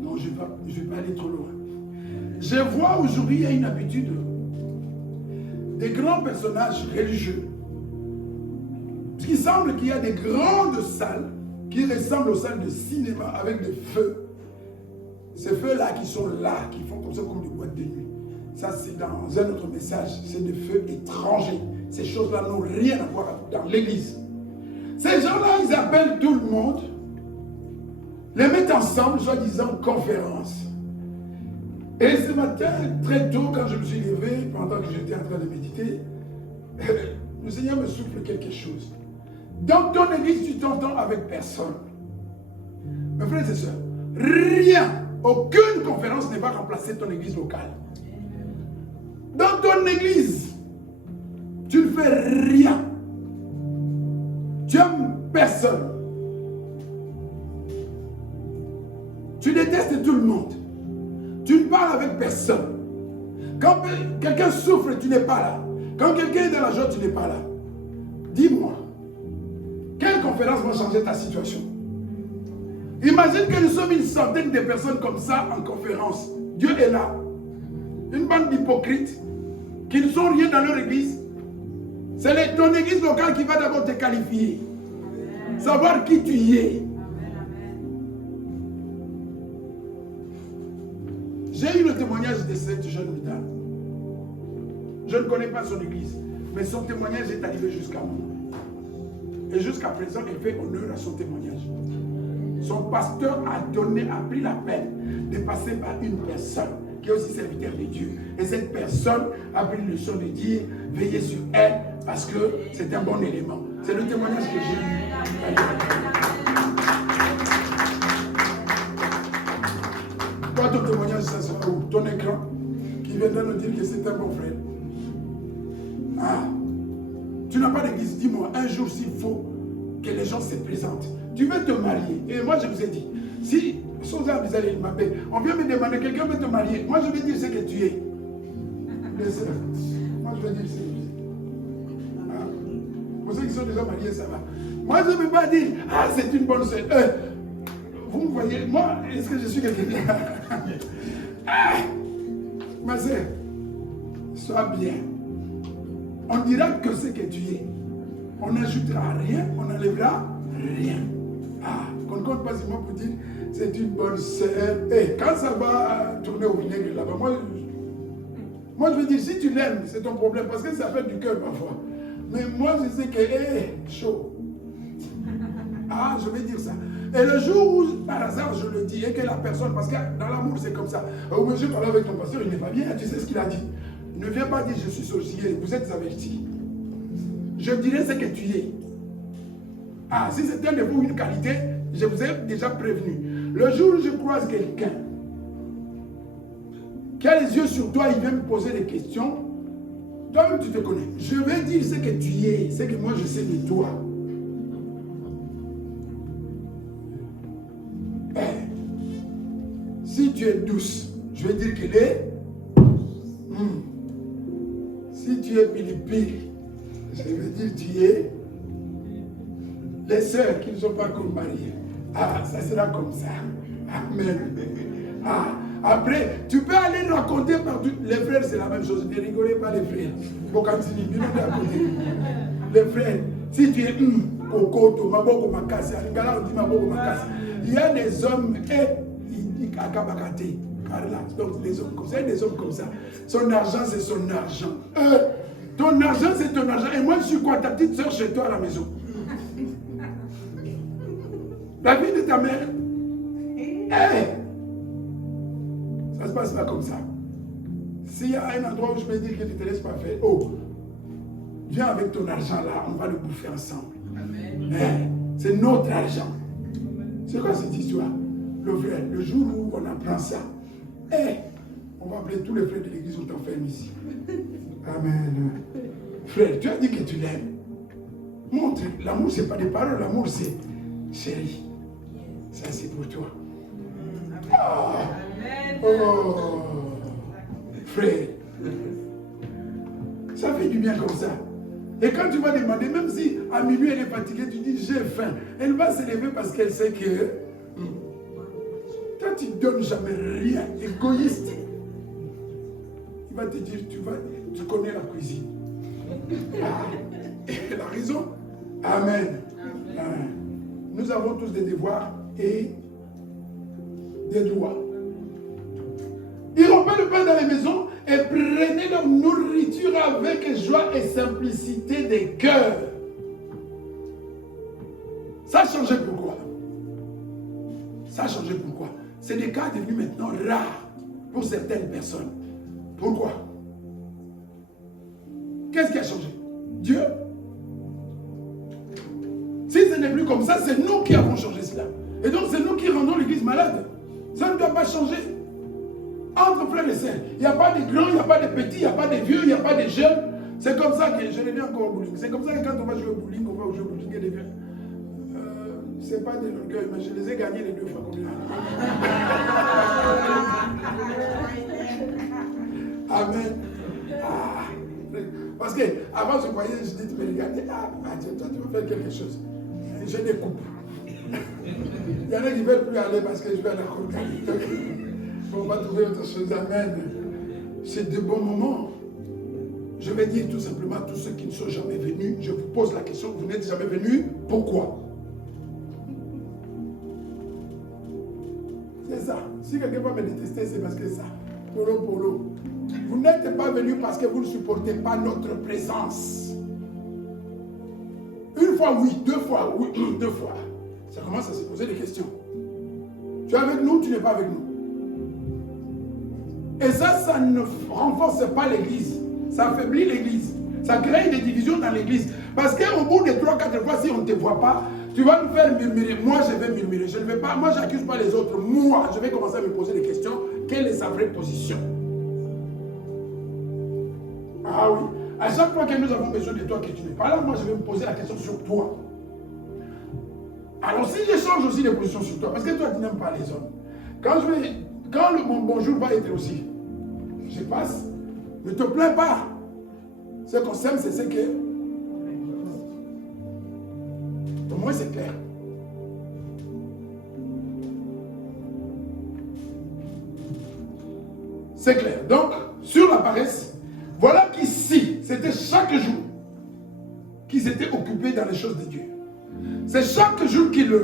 Non, je ne vais pas aller trop loin. Je vois aujourd'hui, il y a une habitude des grands personnages religieux. Parce qu'il semble qu'il y a des grandes salles qui ressemblent aux salles de cinéma avec des feux. Ces feux-là qui sont là, qui font comme ça comme des boîtes de nuit. Ça, c'est dans un autre message. C'est des feux étrangers. Ces choses-là n'ont rien à voir dans l'église. Ces gens-là, ils appellent tout le monde, les mettent ensemble, soi-disant conférence. Et ce matin, très tôt, quand je me suis levé, pendant que j'étais en train de méditer, le Seigneur me souffle quelque chose. Dans ton église, tu t'entends avec personne. Mes frères et sœurs, rien, aucune conférence ne va remplacer ton église locale. Dans ton église, tu ne fais rien. Tu aimes personne. Tu détestes tout le monde. Tu ne parles avec personne. Quand quelqu'un souffre, tu n'es pas là. Quand quelqu'un est dans la joie, tu n'es pas là. Dis-moi, quelle conférence va changer ta situation? Imagine que nous sommes une centaine de personnes comme ça en conférence. Dieu est là. Une bande d'hypocrites qui ne sont rien dans leur église. C'est ton église locale qui va d'abord te qualifier. Savoir qui tu es. J'ai eu le témoignage de cette jeune dame. Je ne connais pas son église, mais son témoignage est arrivé jusqu'à moi. Et jusqu'à présent, elle fait honneur à son témoignage. Son pasteur a pris la peine de passer par une personne qui est aussi serviteur de Dieu. Et cette personne a pris le leçon de dire, veillez sur elle parce que c'est un bon élément. C'est le témoignage que j'ai eu. Toi, ton témoignage, ça sera où? Ton écran qui viendra nous dire que c'est un bon frère. Ah, tu n'as pas d'église. Dis-moi, un jour, s'il faut que les gens se présentent, tu veux te marier. Et moi, je vous ai dit, si, on vient me demander, quelqu'un veut te marier, moi, je vais dire ce que tu es. Moi, je vais dire ce que tu es. Ah. Pour ceux qui sont déjà mariés, ça va. Moi, je ne vais pas dire, ah, c'est une bonne soeur. Vous me voyez, moi, est-ce que je suis quelqu'un? Ah, ma soeur, sois bien. On dira que ce que tu es. On n'ajoutera rien, on n'enlèvera rien. Ah, qu'on ne compte pas sur moi pour dire, c'est une bonne sœur. Et quand ça va tourner au vinaigre là-bas, moi je veux dire, si tu l'aimes, c'est ton problème, parce que ça fait du cœur parfois. Mais moi je sais que, chaud. Ah, je vais dire ça. Et le jour où, par hasard, je le dis, et que la personne, parce que dans l'amour c'est comme ça. Au moment où je parle avec ton pasteur, il n'est pas bien, tu sais ce qu'il a dit. Ne viens pas dire je suis sorcier, vous êtes avertis. Je dirai ce que tu es. Ah, si c'est un de vous une qualité, je vous ai déjà prévenu. Le jour où je croise quelqu'un qui a les yeux sur toi, il vient me poser des questions, toi-même tu te connais. Je vais dire ce que tu es, ce que moi je sais de toi. Si tu es douce, je vais dire qu'elle est. Si tu es pili-pili, je vais dire tu es. Les sœurs qui ne sont pas encore mariées. Ah, ça sera comme ça. Amen. Ah, après, tu peux aller raconter partout. Les frères, c'est la même chose. Ne rigolez pas, les frères. Bokantini, bien à côté. Les frères, si tu es Kokoto, Maboko Makasi, il y a des hommes et Akabakate. Donc, les hommes comme ça, des hommes comme ça. Son argent, c'est son argent. Ton argent, c'est ton argent. Et moi, je suis quoi? Ta petite soeur chez toi à la maison. La vie de ta mère. Ça se passe pas comme ça. S'il y a un endroit où je peux dire que tu ne te laisses pas faire, viens avec ton argent là, on va le bouffer ensemble. C'est notre argent. C'est quoi cette histoire? Le frère, le jour où on apprend ça, on va appeler tous les frères de l'église où t'enfermes ici. Amen. Frère, tu as dit que tu l'aimes. Montre, l'amour c'est pas des paroles, l'amour c'est chérie. Ça c'est pour toi. Frère, ça fait du bien comme ça. Et quand tu vas demander, même si à minuit elle est fatiguée, tu dis j'ai faim, elle va se lever parce qu'elle sait que toi tu ne donnes jamais rien, égoïste. Il va te dire, tu connais la cuisine. Elle a raison. Amen. Nous avons tous des devoirs et des droits. Ils rompaient le pain dans les maisons et prenaient leur nourriture avec joie et simplicité des cœurs. Ça a changé pourquoi? Ça a changé pourquoi? C'est des cas devenus maintenant rares pour certaines personnes. Pourquoi? Qu'est-ce qui a changé? Dieu. Si ce n'est plus comme ça, c'est nous qui avons changé cela. Et donc c'est nous qui rendons l'église malade. Ça ne doit pas changer. Entre frères et sœurs, il n'y a pas de grands, il n'y a pas de petits, il n'y a pas de vieux, il n'y a pas de jeunes. C'est comme ça que je reviens encore au bowling. C'est comme ça que quand on va jouer au bowling, on va jouer au bowling et des vieux. C'est pas de l'orgueil, mais je les ai gagnés les 2 fois comme là. Amen. Parce que avant je voyais, je dis, tu me regardais, Dieu, toi tu veux faire quelque chose. Je découpe. y en a qui ne veulent plus aller parce que je vais à la regarder. On va trouver autre chose. Amen. C'est de bons moments. Je vais dire tout simplement à tous ceux qui ne sont jamais venus, je vous pose la question, vous n'êtes jamais venus, pourquoi? C'est ça. Si quelqu'un va me détester, c'est parce que ça. Polo. Vous n'êtes pas venus parce que vous ne supportez pas notre présence. Une fois, oui. 2 fois, oui. 2 fois. Ça commence à se poser des questions. Tu es avec nous, tu n'es pas avec nous. Et ça ne renforce pas l'église. Ça affaiblit l'église. Ça crée des divisions dans l'église. Parce qu'au bout de 3-4 fois, si on ne te voit pas, tu vas me faire murmurer. Moi, je vais murmurer. Je ne vais pas, moi, je n'accuse pas les autres. Moi, je vais commencer à me poser des questions. Quelle est sa vraie position? Ah oui. À chaque fois que nous avons besoin de toi, que tu n'es pas là, moi, je vais me poser la question sur toi. Alors, si je change aussi de position sur toi, parce que toi, tu n'aimes pas les hommes. Quand mon bonjour va être aussi, je passe. Ne te plains pas. Ce qu'on s'aime, c'est ce que... Pour moi, c'est clair. C'est clair. Donc, sur la paresse, voilà qu'ici, c'était chaque jour qu'ils étaient occupés dans les choses de Dieu. C'est chaque jour qu'ils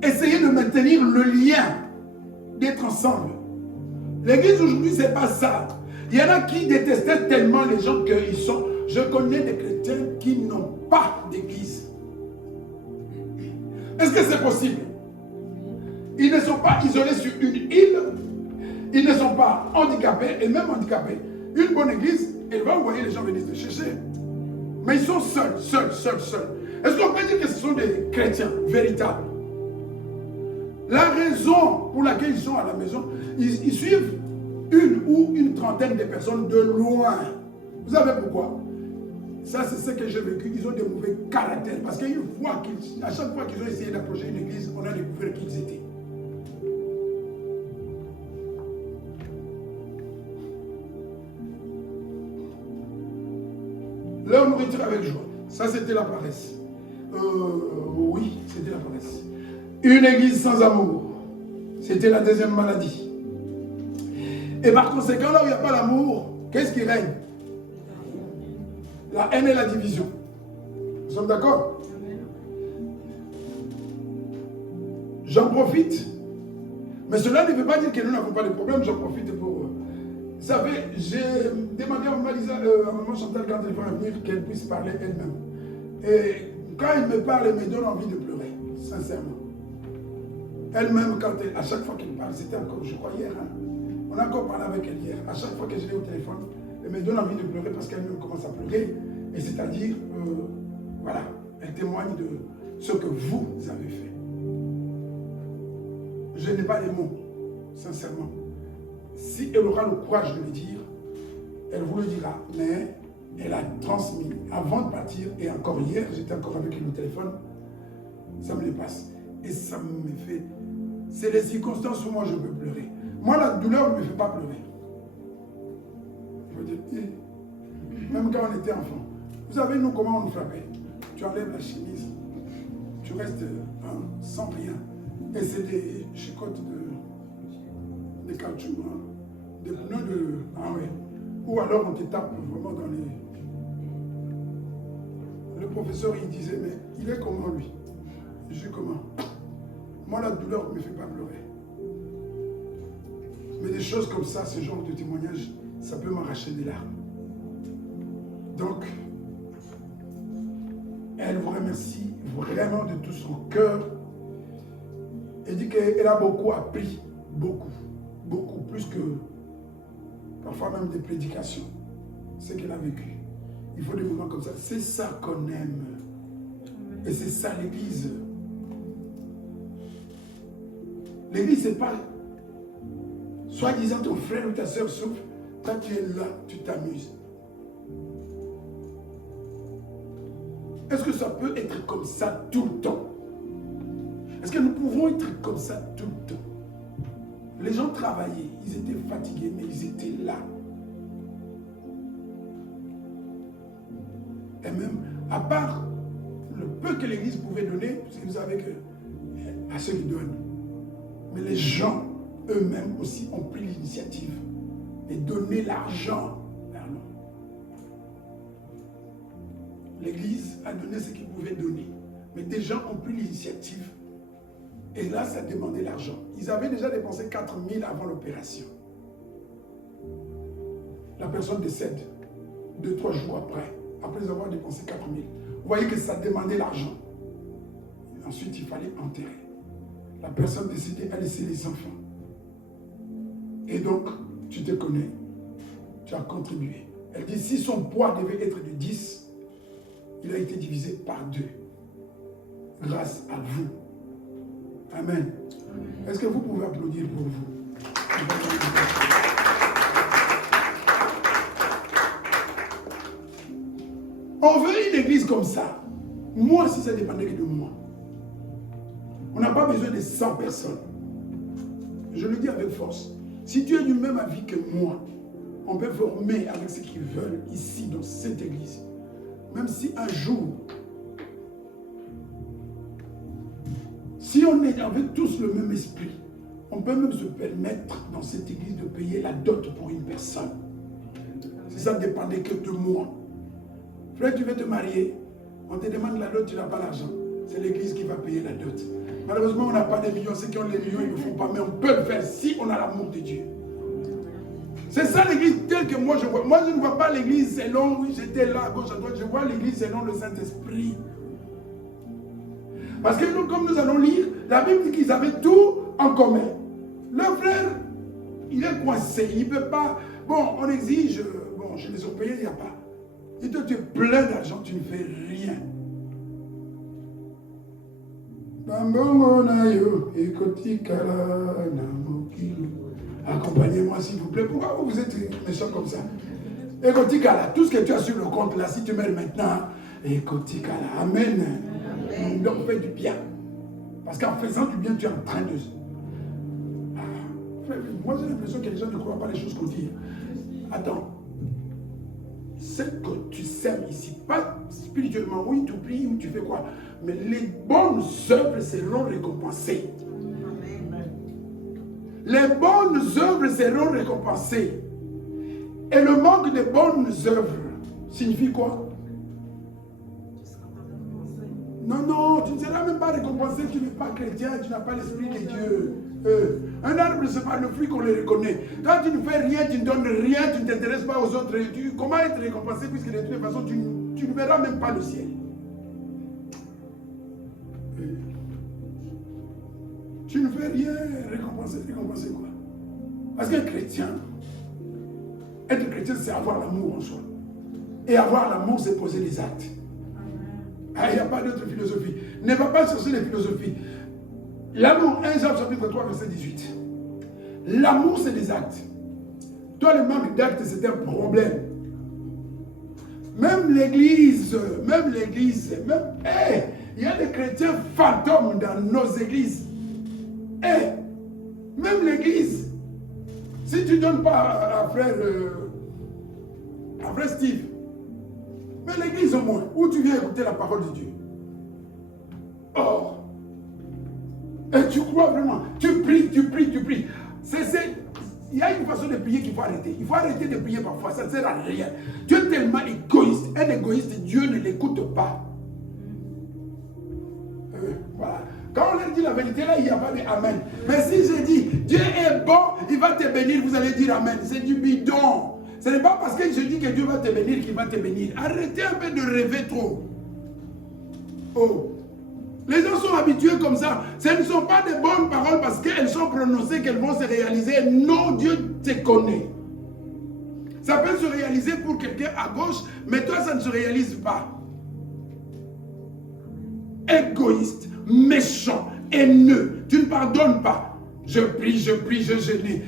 essayaient de maintenir le lien, d'être ensemble. L'église aujourd'hui, ce n'est pas ça. Il y en a qui détestaient tellement les gens qu'ils sont. Je connais des chrétiens qui n'ont pas d'église. Est-ce que c'est possible? Ils ne sont pas isolés sur une île. Ils ne sont pas handicapés. Et même handicapés. Une bonne église, elle va envoyer les gens venir te chercher. Mais ils sont seuls. Est-ce qu'on peut dire que ce sont des chrétiens véritables? La raison pour laquelle ils sont à la maison, ils suivent une ou une trentaine de personnes de loin. Vous savez pourquoi? Ça, c'est ce que j'ai vécu. Ils ont des mauvais caractères. Parce qu'à chaque fois qu'ils ont essayé d'approcher une église, on a découvert qui ils étaient. Leur nourriture avec joie. Ça, c'était la paresse. Oui, c'était la paresse. Une église sans amour. C'était la deuxième maladie. Et par conséquent, là où il n'y a pas l'amour, qu'est-ce qui règne? La haine et la division. Nous sommes d'accord? J'en profite. Mais cela ne veut pas dire que nous n'avons pas de problème. J'en profite pour... Vous savez, j'ai demandé à maman Chantal quand elle va venir qu'elle puisse parler elle-même. Et quand elle me parle, elle me donne envie de pleurer, sincèrement. Elle-même, à chaque fois qu'elle parle, c'était encore, je crois, hier. Hein? On a encore parlé avec elle hier. À chaque fois que je l'ai au téléphone, elle me donne envie de pleurer parce qu'elle-même commence à pleurer. Et c'est-à-dire, voilà, elle témoigne de ce que vous avez fait. Je n'ai pas les mots, sincèrement. Si elle aura le courage de le dire, elle vous le dira. Mais elle a transmis avant de partir, et encore hier, j'étais encore avec elle au téléphone, ça me les passe. Et ça me fait... C'est les circonstances où moi je peux pleurer. Moi, la douleur ne me fait pas pleurer. Je veux dire, même quand on était enfant. Vous savez, nous, comment on nous frappait? Tu enlèves la chemise, tu restes sans rien. Et c'est des chicottes de caoutchouc, hein, des pneus de... Ah ouais. Ou alors on te tape vraiment dans les... Le professeur, il disait, mais il est comment lui? Je dis comment? Moi, la douleur ne me fait pas pleurer. Mais des choses comme ça, ce genre de témoignage, ça peut m'arracher des larmes. Donc, elle vous remercie vraiment de tout son cœur. Elle dit qu'elle a beaucoup appris, beaucoup plus que parfois même des prédications. Ce qu'elle a vécu. Il faut des moments comme ça. C'est ça qu'on aime. Et c'est ça l'église. L'église, c'est pas soi-disant ton frère ou ta soeur souffre. Quand tu es là, tu t'amuses. Est-ce que ça peut être comme ça tout le temps? Est-ce que nous pouvons être comme ça tout le temps? Les gens travaillaient, ils étaient fatigués, mais ils étaient là. Et même, à part le peu que l'Église pouvait donner, parce que vous savez que à ceux qui donnent, Mais les gens eux-mêmes aussi ont pris l'initiative et donné l'argent vers nous. L'Église a donné ce qu'il pouvait donner. Mais des gens ont pris l'initiative. Et là, ça demandait l'argent. Ils avaient déjà dépensé 4 000 avant l'opération. La personne décède 2-3 jours après avoir dépensé 4 000. Vous voyez que ça demandait l'argent. Ensuite, il fallait enterrer. La personne décédée a laissé les enfants. Et donc, tu te connais, tu as contribué. Elle dit, si son poids devait être de 10, il a été divisé par 2. Grâce à vous. Amen. Est-ce que vous pouvez applaudir pour vous? On veut une église comme ça. Moi, si ça dépendait que de moi. On n'a pas besoin de 100 personnes. Je le dis avec force. Si tu es du même avis que moi, on peut former avec ce qu'ils veulent ici, dans cette église. Même si un jour, si on est avec tous le même esprit, on peut même se permettre dans cette église de payer la dot pour une personne. Si ça ne dépendait que de moi. Frère, tu veux te marier, on te demande la dot, tu n'as pas l'argent. C'est l'église qui va payer la dot. Malheureusement, on n'a pas des millions. Ceux qui ont les millions, ils ne le font pas. Mais on peut le faire si on a l'amour de Dieu. C'est ça l'église telle que moi je vois. Moi, je ne vois pas l'église selon, oui, j'étais là, à gauche, à droite. Je vois l'église selon le Saint-Esprit. Parce que nous, comme nous allons lire, la Bible dit qu'ils avaient tout en commun. Le frère, il est coincé. Il ne peut pas. Bon, on exige. Bon, je les ai payés, il n'y a pas. Et toi, tu es plein d'argent, tu ne fais rien. Accompagnez-moi s'il vous plaît. Pourquoi vous êtes méchant comme ça? Écotikala, tout ce que tu as sur le compte là, si tu mets maintenant, écotikala, amen. Donc fais du bien. Parce qu'en faisant du bien, tu es en train de... Moi j'ai l'impression que les gens ne croient pas les choses qu'on dit. Attends. Ce que tu sèmes ici, pas spirituellement, oui, tu pries ou tu fais quoi, mais les bonnes œuvres seront récompensées. Les bonnes œuvres seront récompensées. Et le manque de bonnes œuvres signifie quoi? Non, tu ne seras même pas récompensé, tu n'es pas chrétien, tu n'as pas l'esprit de Dieu. Un arbre, ce n'est pas le fruit qu'on le reconnaît. Quand tu ne fais rien, tu ne donnes rien, tu ne t'intéresses pas aux autres. Comment être récompensé puisque de toute façon, tu ne verras même pas le ciel. Tu ne fais rien, récompenser quoi? Parce qu'un chrétien, être chrétien, c'est avoir l'amour en soi. Et avoir l'amour, c'est poser les actes. Ah, il n'y a pas d'autre philosophie. Ne va pas chercher les philosophies. L'amour, 1 Jean chapitre 3, verset 18. L'amour, c'est des actes. Toi, le manque d'actes, c'est un problème. Même l'église, il y a des chrétiens fantômes dans nos églises. Même l'église, si tu ne donnes pas à frère Steve, mais l'église au moins, où tu viens écouter la parole de Dieu. Oh! Et tu crois vraiment, tu pries. Il y a une façon de prier qu'il faut arrêter. Il faut arrêter de prier parfois, ça ne sert à rien. Tu es tellement égoïste. Un égoïste, Dieu ne l'écoute pas. Voilà. Quand on leur dit la vérité, là, il n'y a pas de amen. Mais si je dis, Dieu est bon, il va te bénir, vous allez dire amen. C'est du bidon. Ce n'est pas parce que je dis que Dieu va te bénir qu'il va te bénir. Arrêtez un peu de rêver trop. Oh. Les gens sont habitués comme ça. Ce ne sont pas de bonnes paroles parce qu'elles sont prononcées, qu'elles vont se réaliser. Non, Dieu te connaît. Ça peut se réaliser pour quelqu'un à gauche, mais toi, ça ne se réalise pas. Égoïste, méchant, haineux. Tu ne pardonnes pas. Je prie, je jeûne.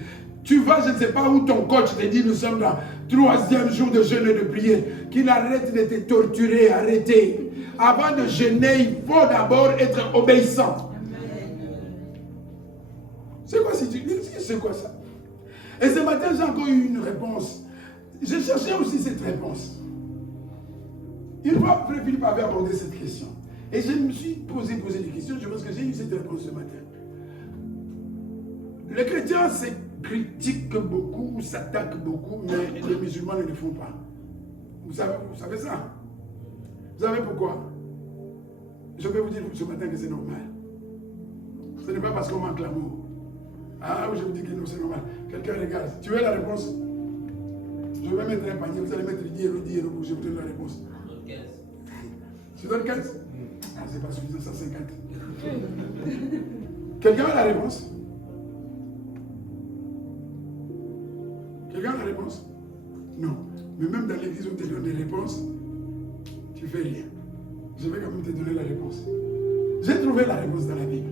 Tu vas, je ne sais pas où ton coach te dit, nous sommes dans le 3e jour de jeûne et de prière. Qu'il arrête de te torturer, arrêtez. Avant de jeûner, il faut d'abord être obéissant. C'est quoi si tu dis, c'est quoi ça? Et ce matin, j'ai encore eu une réponse. Je cherchais aussi cette réponse. Une fois, Frère Philippe avait abordé cette question. Et je me suis posé des questions. Je pense que j'ai eu cette réponse ce matin. Les chrétiens se critiquent beaucoup, s'attaquent beaucoup, mais les musulmans ne le font pas. Vous savez ça? Vous savez pourquoi? Je vais vous dire ce matin que c'est normal. Ce n'est pas parce qu'on manque l'amour. Ah oui, je vous dis que non, c'est normal. Quelqu'un regarde. Tu veux la réponse? Je vais mettre un panier, vous allez mettre 10 euros, je vous donne la réponse. Tu donnes 15? Ah, c'est pas suffisant, 150. Quelqu'un a la réponse? Quelqu'un a la réponse? Non. Mais même dans l'église où on te donne des réponses, tu fais rien. Je vais quand même te donner la réponse. J'ai trouvé la réponse dans la Bible.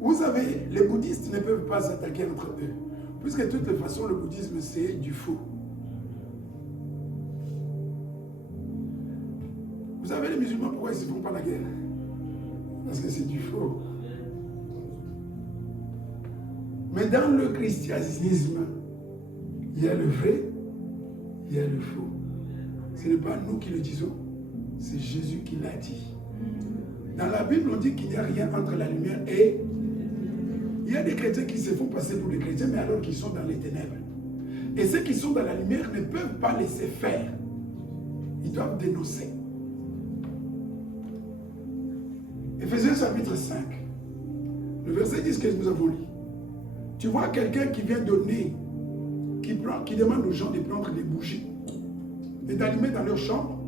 Vous savez, les bouddhistes ne peuvent pas s'attaquer entre eux. Puisque de toute façon, le bouddhisme, c'est du faux. Vous savez, les musulmans, pourquoi ils ne se font pas la guerre? Parce que c'est du faux. Mais dans le christianisme, il y a le vrai, il y a le faux. Ce n'est pas nous qui le disons, c'est Jésus qui l'a dit. Dans la Bible, on dit qu'il n'y a rien entre la lumière et... Il y a des chrétiens qui se font passer pour des chrétiens, mais alors qu'ils sont dans les ténèbres. Et ceux qui sont dans la lumière ne peuvent pas laisser faire. Ils doivent dénoncer. Éphésiens chapitre 5. Le verset 10 que nous avons lu. Tu vois quelqu'un qui vient donner, qui demande aux gens de prendre des bougies et d'allumer dans leur chambre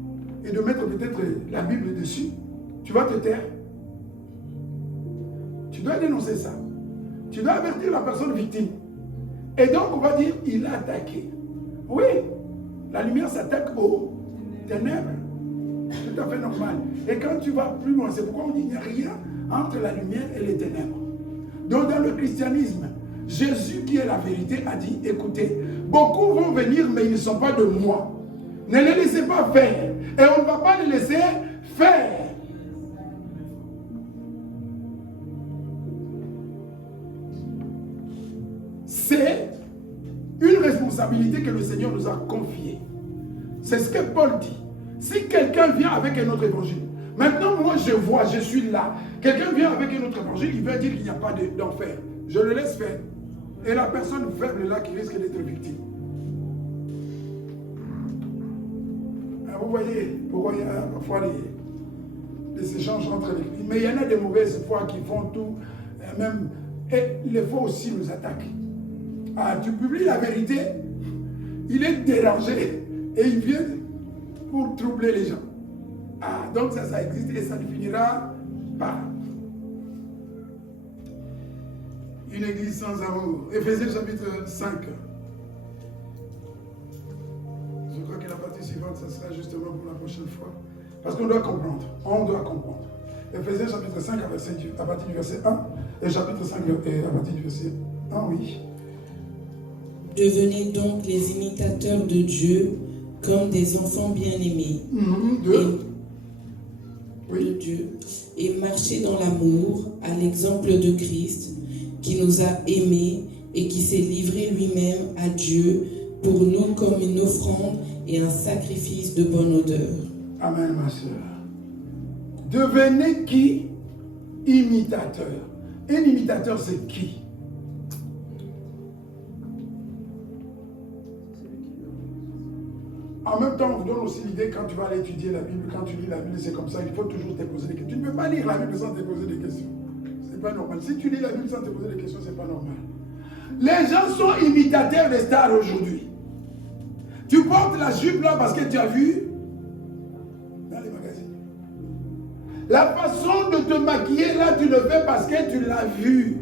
et de mettre peut-être la Bible dessus. Tu vas te taire. Tu dois dénoncer ça. Tu dois avertir la personne victime. Et donc, on va dire, il a attaqué. Oui, la lumière s'attaque aux ténèbres. C'est tout à fait normal. Et quand tu vas plus loin, c'est pourquoi on dit qu'il n'y a rien entre la lumière et les ténèbres. Donc, dans le christianisme, Jésus, qui est la vérité, a dit, écoutez, beaucoup vont venir, mais ils ne sont pas de moi. Ne les laissez pas faire. Et on ne va pas les laisser faire. C'est une responsabilité que le Seigneur nous a confiée. C'est ce que Paul dit. Si quelqu'un vient avec un autre évangile, maintenant moi je vois, je suis là, quelqu'un vient avec un autre évangile, il va dire qu'il n'y a pas d'enfer. Je le laisse faire. Et la personne faible là qui risque d'être victime. Alors vous voyez pourquoi il y a parfois les échanges entre les filles. Mais il y en a des mauvaises foi qui font tout, même, et les faux aussi nous attaquent. Ah, tu publies la vérité, il est dérangé et il vient pour troubler les gens. Ah, donc ça existe et ça ne finira pas. Une église sans amour. Éphésiens chapitre 5. Je crois que la partie suivante, ça sera justement pour la prochaine fois. Parce qu'on doit comprendre. On doit comprendre. Éphésiens chapitre 5 à partir du verset 1 et chapitre 5 à partir du verset 1, oui. Devenez donc les imitateurs de Dieu comme des enfants bien-aimés de Dieu et marchez dans l'amour à l'exemple de Christ qui nous a aimés et qui s'est livré lui-même à Dieu pour nous comme une offrande et un sacrifice de bonne odeur. Amen, ma soeur. Devenez qui? Imitateur. Un imitateur, c'est qui? En même temps, on vous donne aussi l'idée, quand tu vas aller étudier la Bible, quand tu lis la Bible, c'est comme ça, il faut toujours te poser des questions. Tu ne peux pas lire la Bible sans te poser des questions. C'est pas normal. Si tu lis la Bible sans te poser des questions, c'est pas normal. Les gens sont imitateurs des stars aujourd'hui. Tu portes la jupe là parce que tu as vu dans les magazines. La façon de te maquiller là, tu le fais parce que tu l'as vu.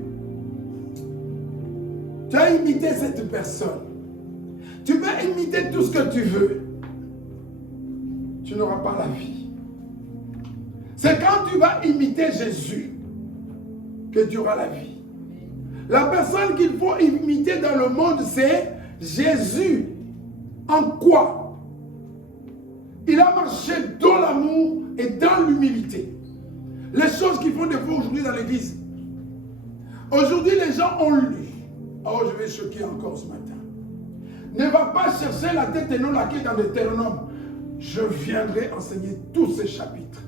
Tu as imité cette personne. Tu peux imiter tout ce que tu veux. Tu n'auras pas la vie. C'est quand tu vas imiter Jésus que tu auras la vie. La personne qu'il faut imiter dans le monde, c'est Jésus. En quoi? Il a marché dans l'amour et dans l'humilité. Les choses qu'ils font des fois aujourd'hui dans l'église. Aujourd'hui, les gens ont lu. Oh, je vais choquer encore ce matin. Ne va pas chercher la tête et non la queue dans Deutéronome. Je viendrai enseigner tous ces chapitres.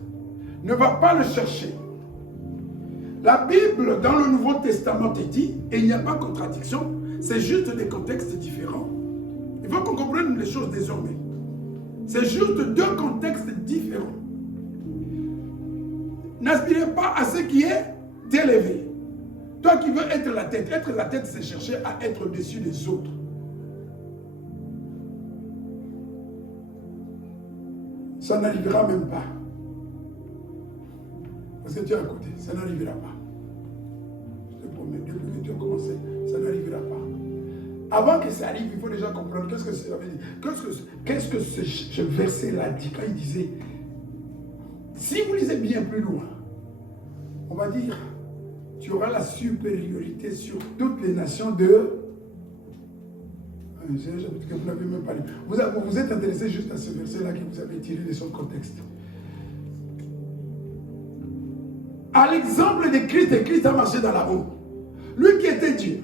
Ne va pas le chercher. La Bible, dans le Nouveau Testament, te dit, et il n'y a pas de contradiction, c'est juste des contextes différents. Il faut qu'on comprenne les choses désormais. C'est juste deux contextes différents. N'aspirez pas à ce qui est élevé. Toi qui veux être la tête, c'est chercher à être au-dessus des autres. Ça n'arrivera même pas. Parce que tu as écouté, ça n'arrivera pas. Je te promets, depuis que tu as commencé, ça n'arrivera pas. Avant que ça arrive, il faut déjà comprendre qu'est-ce que ça veut dire. Qu'est-ce que ce verset-là dit quand il disait, si vous lisez bien plus loin, on va dire, tu auras la supériorité sur toutes les nations de... C'est un chapitre que vous n'avez même pas lu. Vous êtes intéressé juste à ce verset-là que vous avez tiré de son contexte. À l'exemple de Christ, et Christ a marché dans l'amour. Lui qui était Dieu.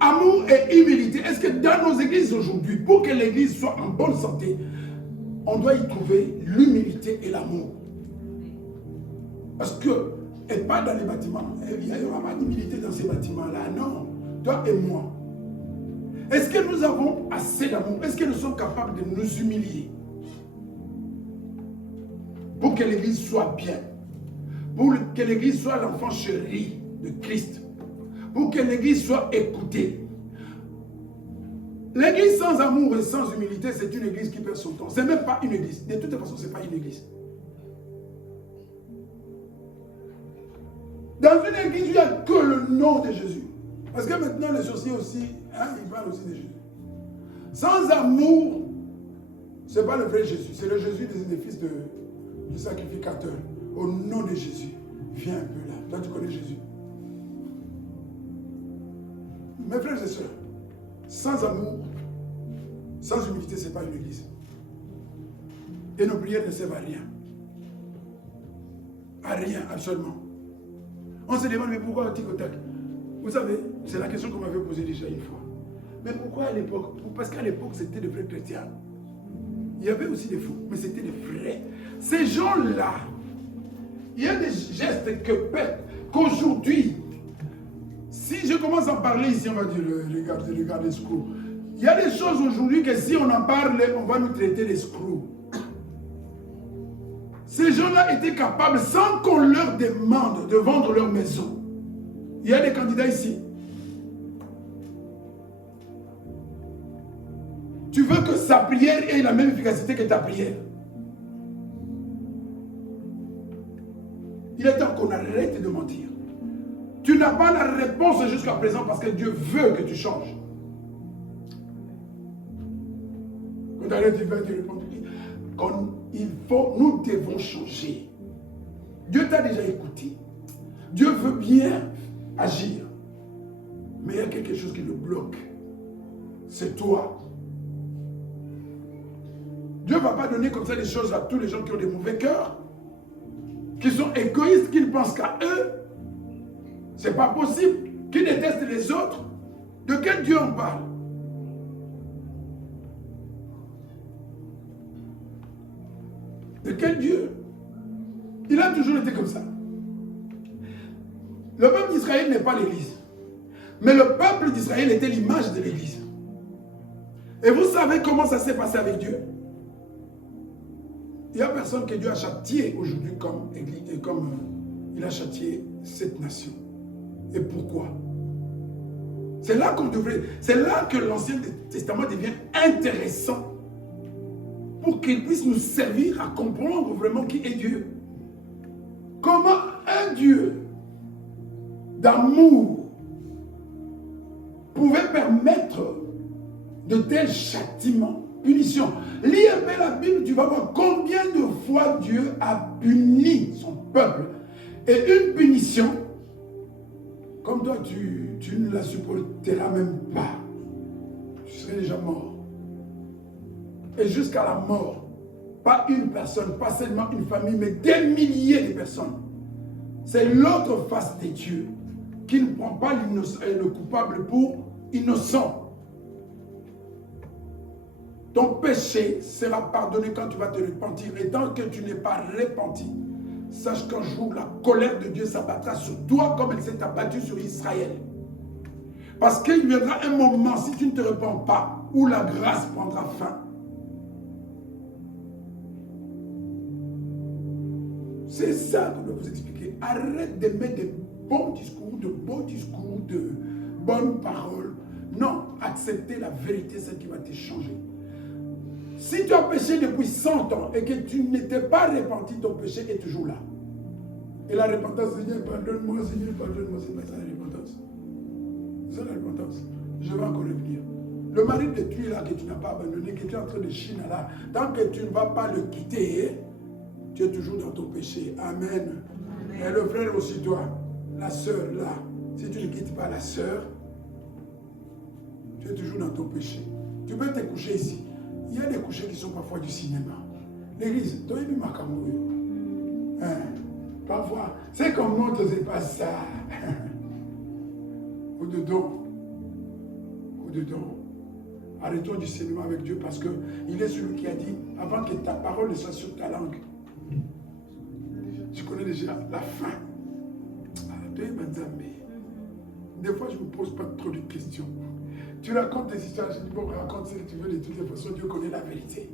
Amour et humilité. Est-ce que dans nos églises aujourd'hui, pour que l'église soit en bonne santé, on doit y trouver l'humilité et l'amour? Parce que, et pas dans les bâtiments, il n'y aura pas d'humilité dans ces bâtiments-là. Non, toi et moi. Est-ce que nous avons assez d'amour? Est-ce que nous sommes capables de nous humilier pour que l'église soit bien? Pour que l'église soit l'enfant chéri de Christ? Pour que l'église soit écoutée? L'église sans amour et sans humilité, c'est une église qui perd son temps. Ce n'est même pas une église. De toute façon, ce n'est pas une église. Dans une église, il n'y a que le nom de Jésus. Parce que maintenant, les sorciers aussi, ils parlent aussi de Jésus. Sans amour, ce n'est pas le vrai Jésus. C'est le Jésus des fils du sacrificateur. Au nom de Jésus, viens un peu là. Là, tu connais Jésus. Mes frères et sœurs, sans amour, sans humilité, ce n'est pas une église. Et nos prières ne servent à rien. À rien, absolument. On se demande, mais pourquoi tic au tac? Vous savez, c'est la question qu'on m'avait posée déjà une fois. Mais pourquoi à l'époque? Parce qu'à l'époque, c'était des vrais chrétiens. Il y avait aussi des faux, mais c'était des vrais. Ces gens-là, il y a des gestes qu'aujourd'hui, si je commence à en parler ici, on va dire, regardez ce coup. Il y a des choses aujourd'hui que si on en parle, on va nous traiter d'escrocs. Ces gens-là étaient capables, sans qu'on leur demande, de vendre leur maison. Il y a des candidats ici. Tu veux que sa prière ait la même efficacité que ta prière. Il est temps qu'on arrête de mentir. Tu n'as pas la réponse jusqu'à présent parce que Dieu veut que tu changes. Quand tu vas te répondre, nous devons changer. Dieu t'a déjà écouté. Dieu veut bien agir. Mais il y a quelque chose qui le bloque. C'est toi. Dieu ne va pas donner comme ça des choses à tous les gens qui ont des mauvais cœurs, qui sont égoïstes, qui ne pensent qu'à eux. C'est pas possible. Qui détestent les autres. De quel Dieu on parle? De quel Dieu? Il a toujours été comme ça. Le peuple d'Israël n'est pas l'église. Mais le peuple d'Israël était l'image de l'église. Et vous savez comment ça s'est passé avec Dieu? Il n'y a personne que Dieu a châtié aujourd'hui comme église, et comme il a châtié cette nation. Et pourquoi? C'est là qu'on devrait, c'est là que l'Ancien Testament devient intéressant pour qu'il puisse nous servir à comprendre vraiment qui est Dieu. Comment un Dieu d'amour pouvait permettre de tels châtiments, punitions. Lis un peu la Bible, tu vas voir combien de fois Dieu a puni son peuple. Et une punition, comme toi, tu ne la supporteras même pas. Tu serais déjà mort. Et jusqu'à la mort, pas une personne, pas seulement une famille, mais des milliers de personnes. C'est l'autre face de Dieu qui ne prend pas le coupable pour innocent. Ton péché sera pardonné quand tu vas te repentir. Et tant que tu n'es pas repenti, sache qu'un jour, la colère de Dieu s'abattra sur toi comme elle s'est abattue sur Israël. Parce qu'il viendra un moment, si tu ne te repens pas, où la grâce prendra fin. C'est ça que je vais vous expliquer. Arrête de mettre de bons discours, de beaux discours, de bonnes paroles. Non, accepter la vérité, c'est ce qui va te changer. Si tu as péché depuis 100 ans et que tu n'étais pas repenti, ton péché est toujours là. Et la repentance, Seigneur, pardonne-moi, Seigneur, pardonne-moi, c'est pas ça la repentance. C'est ça la repentance. Je vais encore revenir. Le mari de tu es là, que tu n'as pas abandonné, que tu es en train de chiner là, tant que tu ne vas pas le quitter, tu es toujours dans ton péché. Amen. Et le frère aussi, toi, la sœur là, si tu ne quittes pas la sœur, tu es toujours dans ton péché. Tu peux te coucher ici. Il y a des couchers qui sont parfois du cinéma. L'église, tu as vu ma camoufle. Parfois, c'est comme nous, c'est pas ça. Ou dedans. Ou dedans. Arrêtons du cinéma avec Dieu parce qu'il est celui qui a dit, avant que ta parole ne soit sur ta langue, tu connais déjà la fin. Des fois, je ne me pose pas trop de questions. Tu racontes des histoires, je dis, bon, raconte ce que tu veux, de toutes les façons, Dieu connaît la vérité.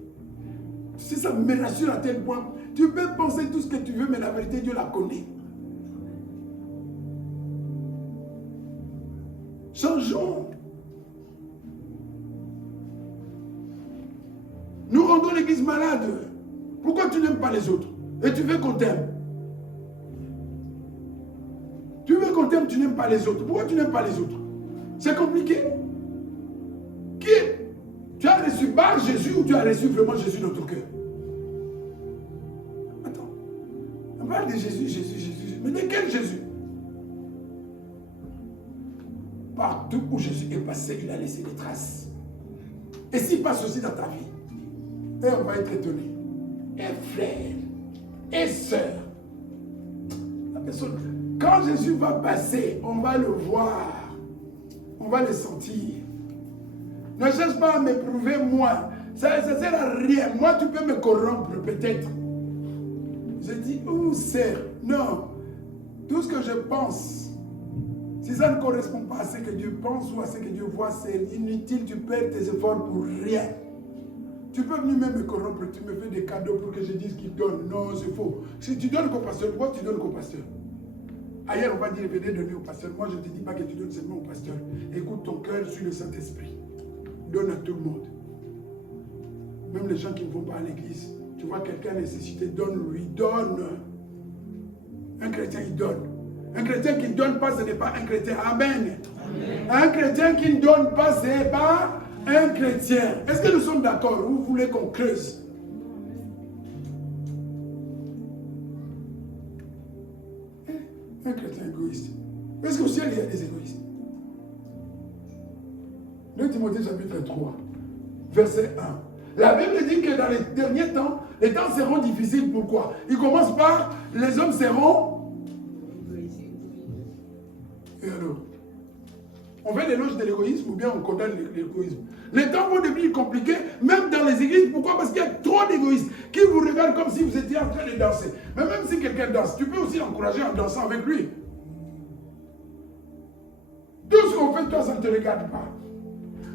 Si ça me rassure à tel point, tu peux penser tout ce que tu veux, mais la vérité, Dieu la connaît. Changeons. Nous rendons l'église malade. Pourquoi tu n'aimes pas les autres? Et tu veux qu'on t'aime? Tu veux qu'on t'aime, tu n'aimes pas les autres. Pourquoi tu n'aimes pas les autres? C'est compliqué. Tu as reçu par Jésus ou tu as reçu vraiment Jésus dans ton cœur? Attends. On parle de Jésus, Jésus, Jésus. Mais de quel Jésus? Partout où Jésus est passé, il a laissé des traces. Et s'il passe aussi dans ta vie, et on va être étonné. Et frère, et sœur, la personne, quand Jésus va passer, on va le voir, on va le sentir. Ne cherche pas à m'éprouver moi. Ça ne sert à rien. Moi, tu peux me corrompre peut-être. Je dis, sœur, non. Tout ce que je pense, si ça ne correspond pas à ce que Dieu pense ou à ce que Dieu voit, c'est inutile. Tu perds tes efforts pour rien. Tu peux venir même me corrompre. Tu me fais des cadeaux pour que je dise qu'il donne. Non, c'est faux. Si tu donnes au pasteur, pourquoi tu donnes au pasteur? Ailleurs, on va dire, venez donner au pasteur. Moi, je ne te dis pas que tu donnes seulement au pasteur. Écoute ton cœur sur le Saint-Esprit. Donne à tout le monde. Même les gens qui ne vont pas à l'église. Tu vois quelqu'un nécessité, donne-lui, donne. Un chrétien, il donne. Un chrétien qui ne donne pas, ce n'est pas un chrétien. Amen. Amen. Un chrétien qui ne donne pas, ce n'est pas un chrétien. Est-ce que nous sommes d'accord? Vous voulez qu'on creuse? Un chrétien égoïste. Parce qu'au ciel, il y a des égoïstes. 2 Timothée chapitre 3, verset 1. La Bible dit que dans les derniers temps, les temps seront difficiles. Pourquoi? Il commence par les hommes seront. Et alors? On fait l'éloge de l'égoïsme ou bien on condamne l'égoïsme? Les temps vont devenir compliqués, même dans les églises. Pourquoi? Parce qu'il y a trop d'égoïstes qui vous regardent comme si vous étiez en train de danser. Mais même si quelqu'un danse, tu peux aussi l'encourager en dansant avec lui. Tout ce qu'on fait, toi, ça ne te regarde pas.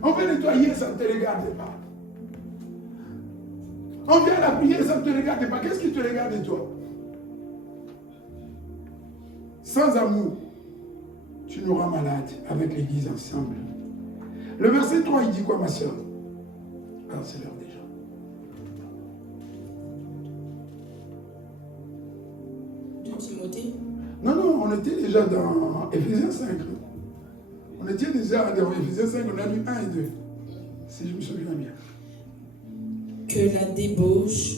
On veut nettoyer, ça ne te regarde pas. On vient à la prière, ça ne te regarde pas. Qu'est-ce qui te regarde de toi? Sans amour, tu nous rends malade avec l'église ensemble. Le verset 3, il dit quoi, ma soeur? Alors, c'est l'heure déjà. De Timothée? Non, on était déjà dans Éphésiens 5. On était déjà dans Éphésiens 5, on a lu 1 et 2. Si je me souviens bien. Que la débauche,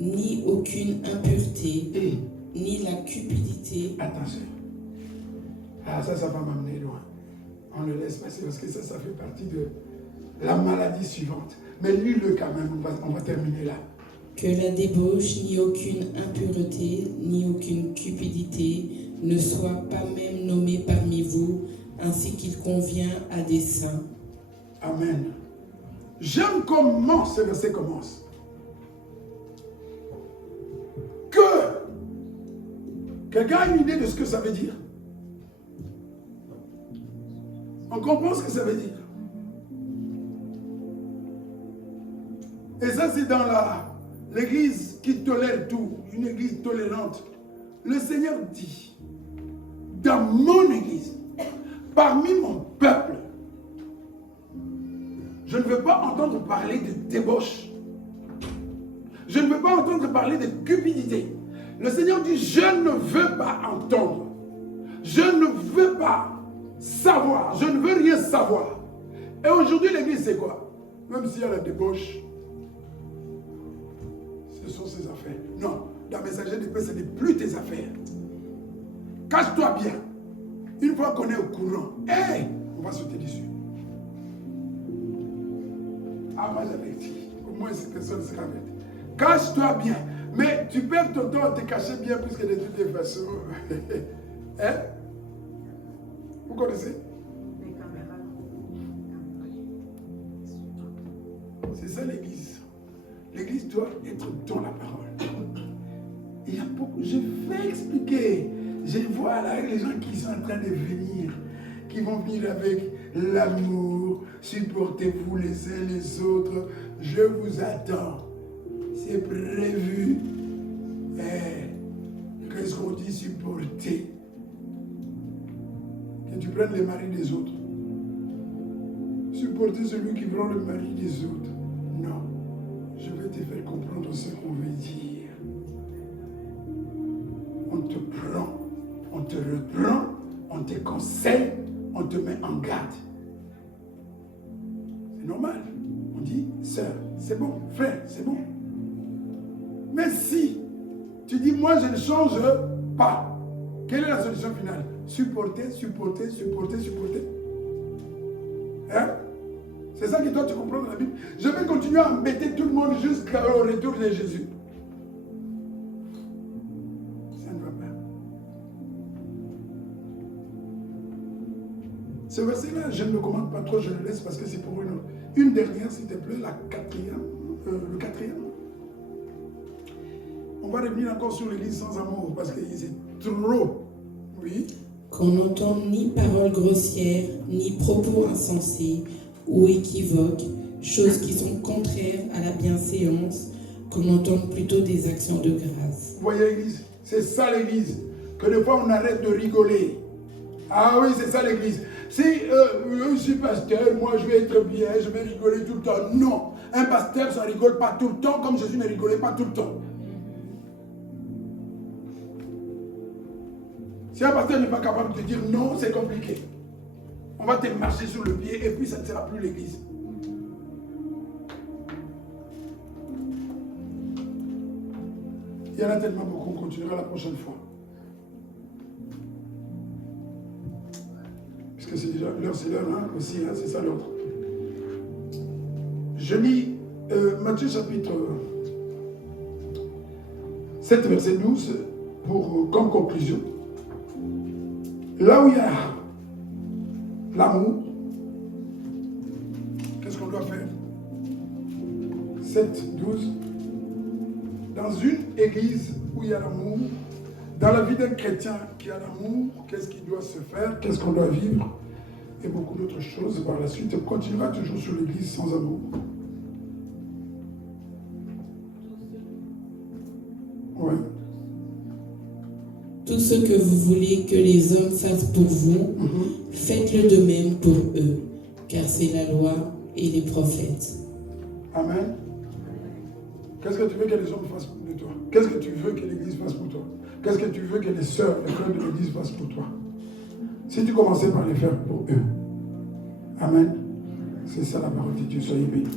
ni aucune impureté, ni la cupidité. Attention. Ah, ça va m'amener loin. On le laisse passer parce que ça fait partie de la maladie suivante. Mais lis-le quand même, on va terminer là. Que la débauche, ni aucune impureté, ni aucune cupidité ne soit pas même nommée parmi vous, ainsi qu'il convient à des saints. Amen. J'aime comment ce verset commence. Que Quelqu'un a une idée de ce que ça veut dire? On comprend ce que ça veut dire. Et ça, c'est dans l'église qui tolère tout, une église tolérante. Le Seigneur dit, dans mon église, parmi mon peuple, je ne veux pas entendre parler de débauche. Je ne veux pas entendre parler de cupidité. Le Seigneur dit, je ne veux pas entendre. Je ne veux pas savoir. Je ne veux rien savoir. Et aujourd'hui, l'église, c'est quoi? Même s'il y a la débauche, ce sont ses affaires. Non, la messagerie de paix, ce n'est plus tes affaires. Cache-toi bien. Une fois qu'on est au courant, hey, on va sauter dessus. Ah, moi j'avais dit, au moins cette personne sera bête. Cache-toi bien. Mais tu perds ton temps à te cacher bien plus que de toutes les façons. Hein? Vous connaissez? C'est ça l'église. L'église doit être dans la parole. Il y a beaucoup. Je vais expliquer. Je vois là les gens qui sont en train de venir, qui vont venir avec l'amour. Supportez-vous les uns les autres. Je vous attends. C'est prévu. Qu'est-ce qu'on dit supporter? Que tu prennes les maris des autres. Supporter celui qui prend le mari des autres. Non. Je vais te faire comprendre ce qu'on veut dire. On te prend, on te reprend, on te conseille, on te met en garde. C'est normal. On dit, sœur, c'est bon, frère, c'est bon. Mais si tu dis, moi je ne change pas, quelle est la solution finale? Supporter, supporter, supporter, supporter. Hein? C'est ça que toi tu comprends dans la Bible. Je vais continuer à embêter tout le monde jusqu'au retour de Jésus. Ça ne va pas. Ce verset-là, je ne me commande pas trop, je le laisse parce que c'est pour une dernière, s'il te plaît, la quatrième, le quatrième. On va revenir encore sur l'église sans amour parce que c'est trop. Oui. Qu'on n'entende ni paroles grossières, ni propos insensés ou équivoques, choses qui sont contraires à la bienséance, qu'on entende plutôt des actions de grâce. Vous voyez l'église? C'est ça l'église. Que des fois on arrête de rigoler. Ah oui, c'est ça l'église. Si je suis pasteur, moi je vais être bien, je vais rigoler tout le temps. Non, un pasteur ça rigole pas tout le temps comme Jésus ne rigolait pas tout le temps. Si un pasteur n'est pas capable de dire non, c'est compliqué. On va te marcher sur le pied et puis ça ne sera plus l'église. Il y en a tellement beaucoup, on continuera la prochaine fois. Puisque c'est déjà l'heure, c'est l'heure hein, aussi, hein, c'est ça l'autre. Je lis Matthieu chapitre 7, verset 12, comme conclusion. Là où il y a l'amour, qu'est-ce qu'on doit faire? 7, 12. Dans une église où il y a l'amour, dans la vie d'un chrétien qui a l'amour, qu'est-ce qui doit se faire? Qu'est-ce qu'on doit vivre? Et beaucoup d'autres choses par la suite. On continuera toujours sur l'église sans amour. Ouais. Tout ce que vous voulez que les hommes fassent pour vous, faites-le de même pour eux, car c'est la loi et les prophètes. Amen. Qu'est-ce que tu veux que les hommes fassent de toi? Qu'est-ce que tu veux que l'église fasse pour toi? Qu'est-ce que tu veux que les sœurs, les frères de l'église fassent pour toi? Si tu commençais par les faire pour eux. Amen. C'est ça la parole de Dieu. Soyez bénis.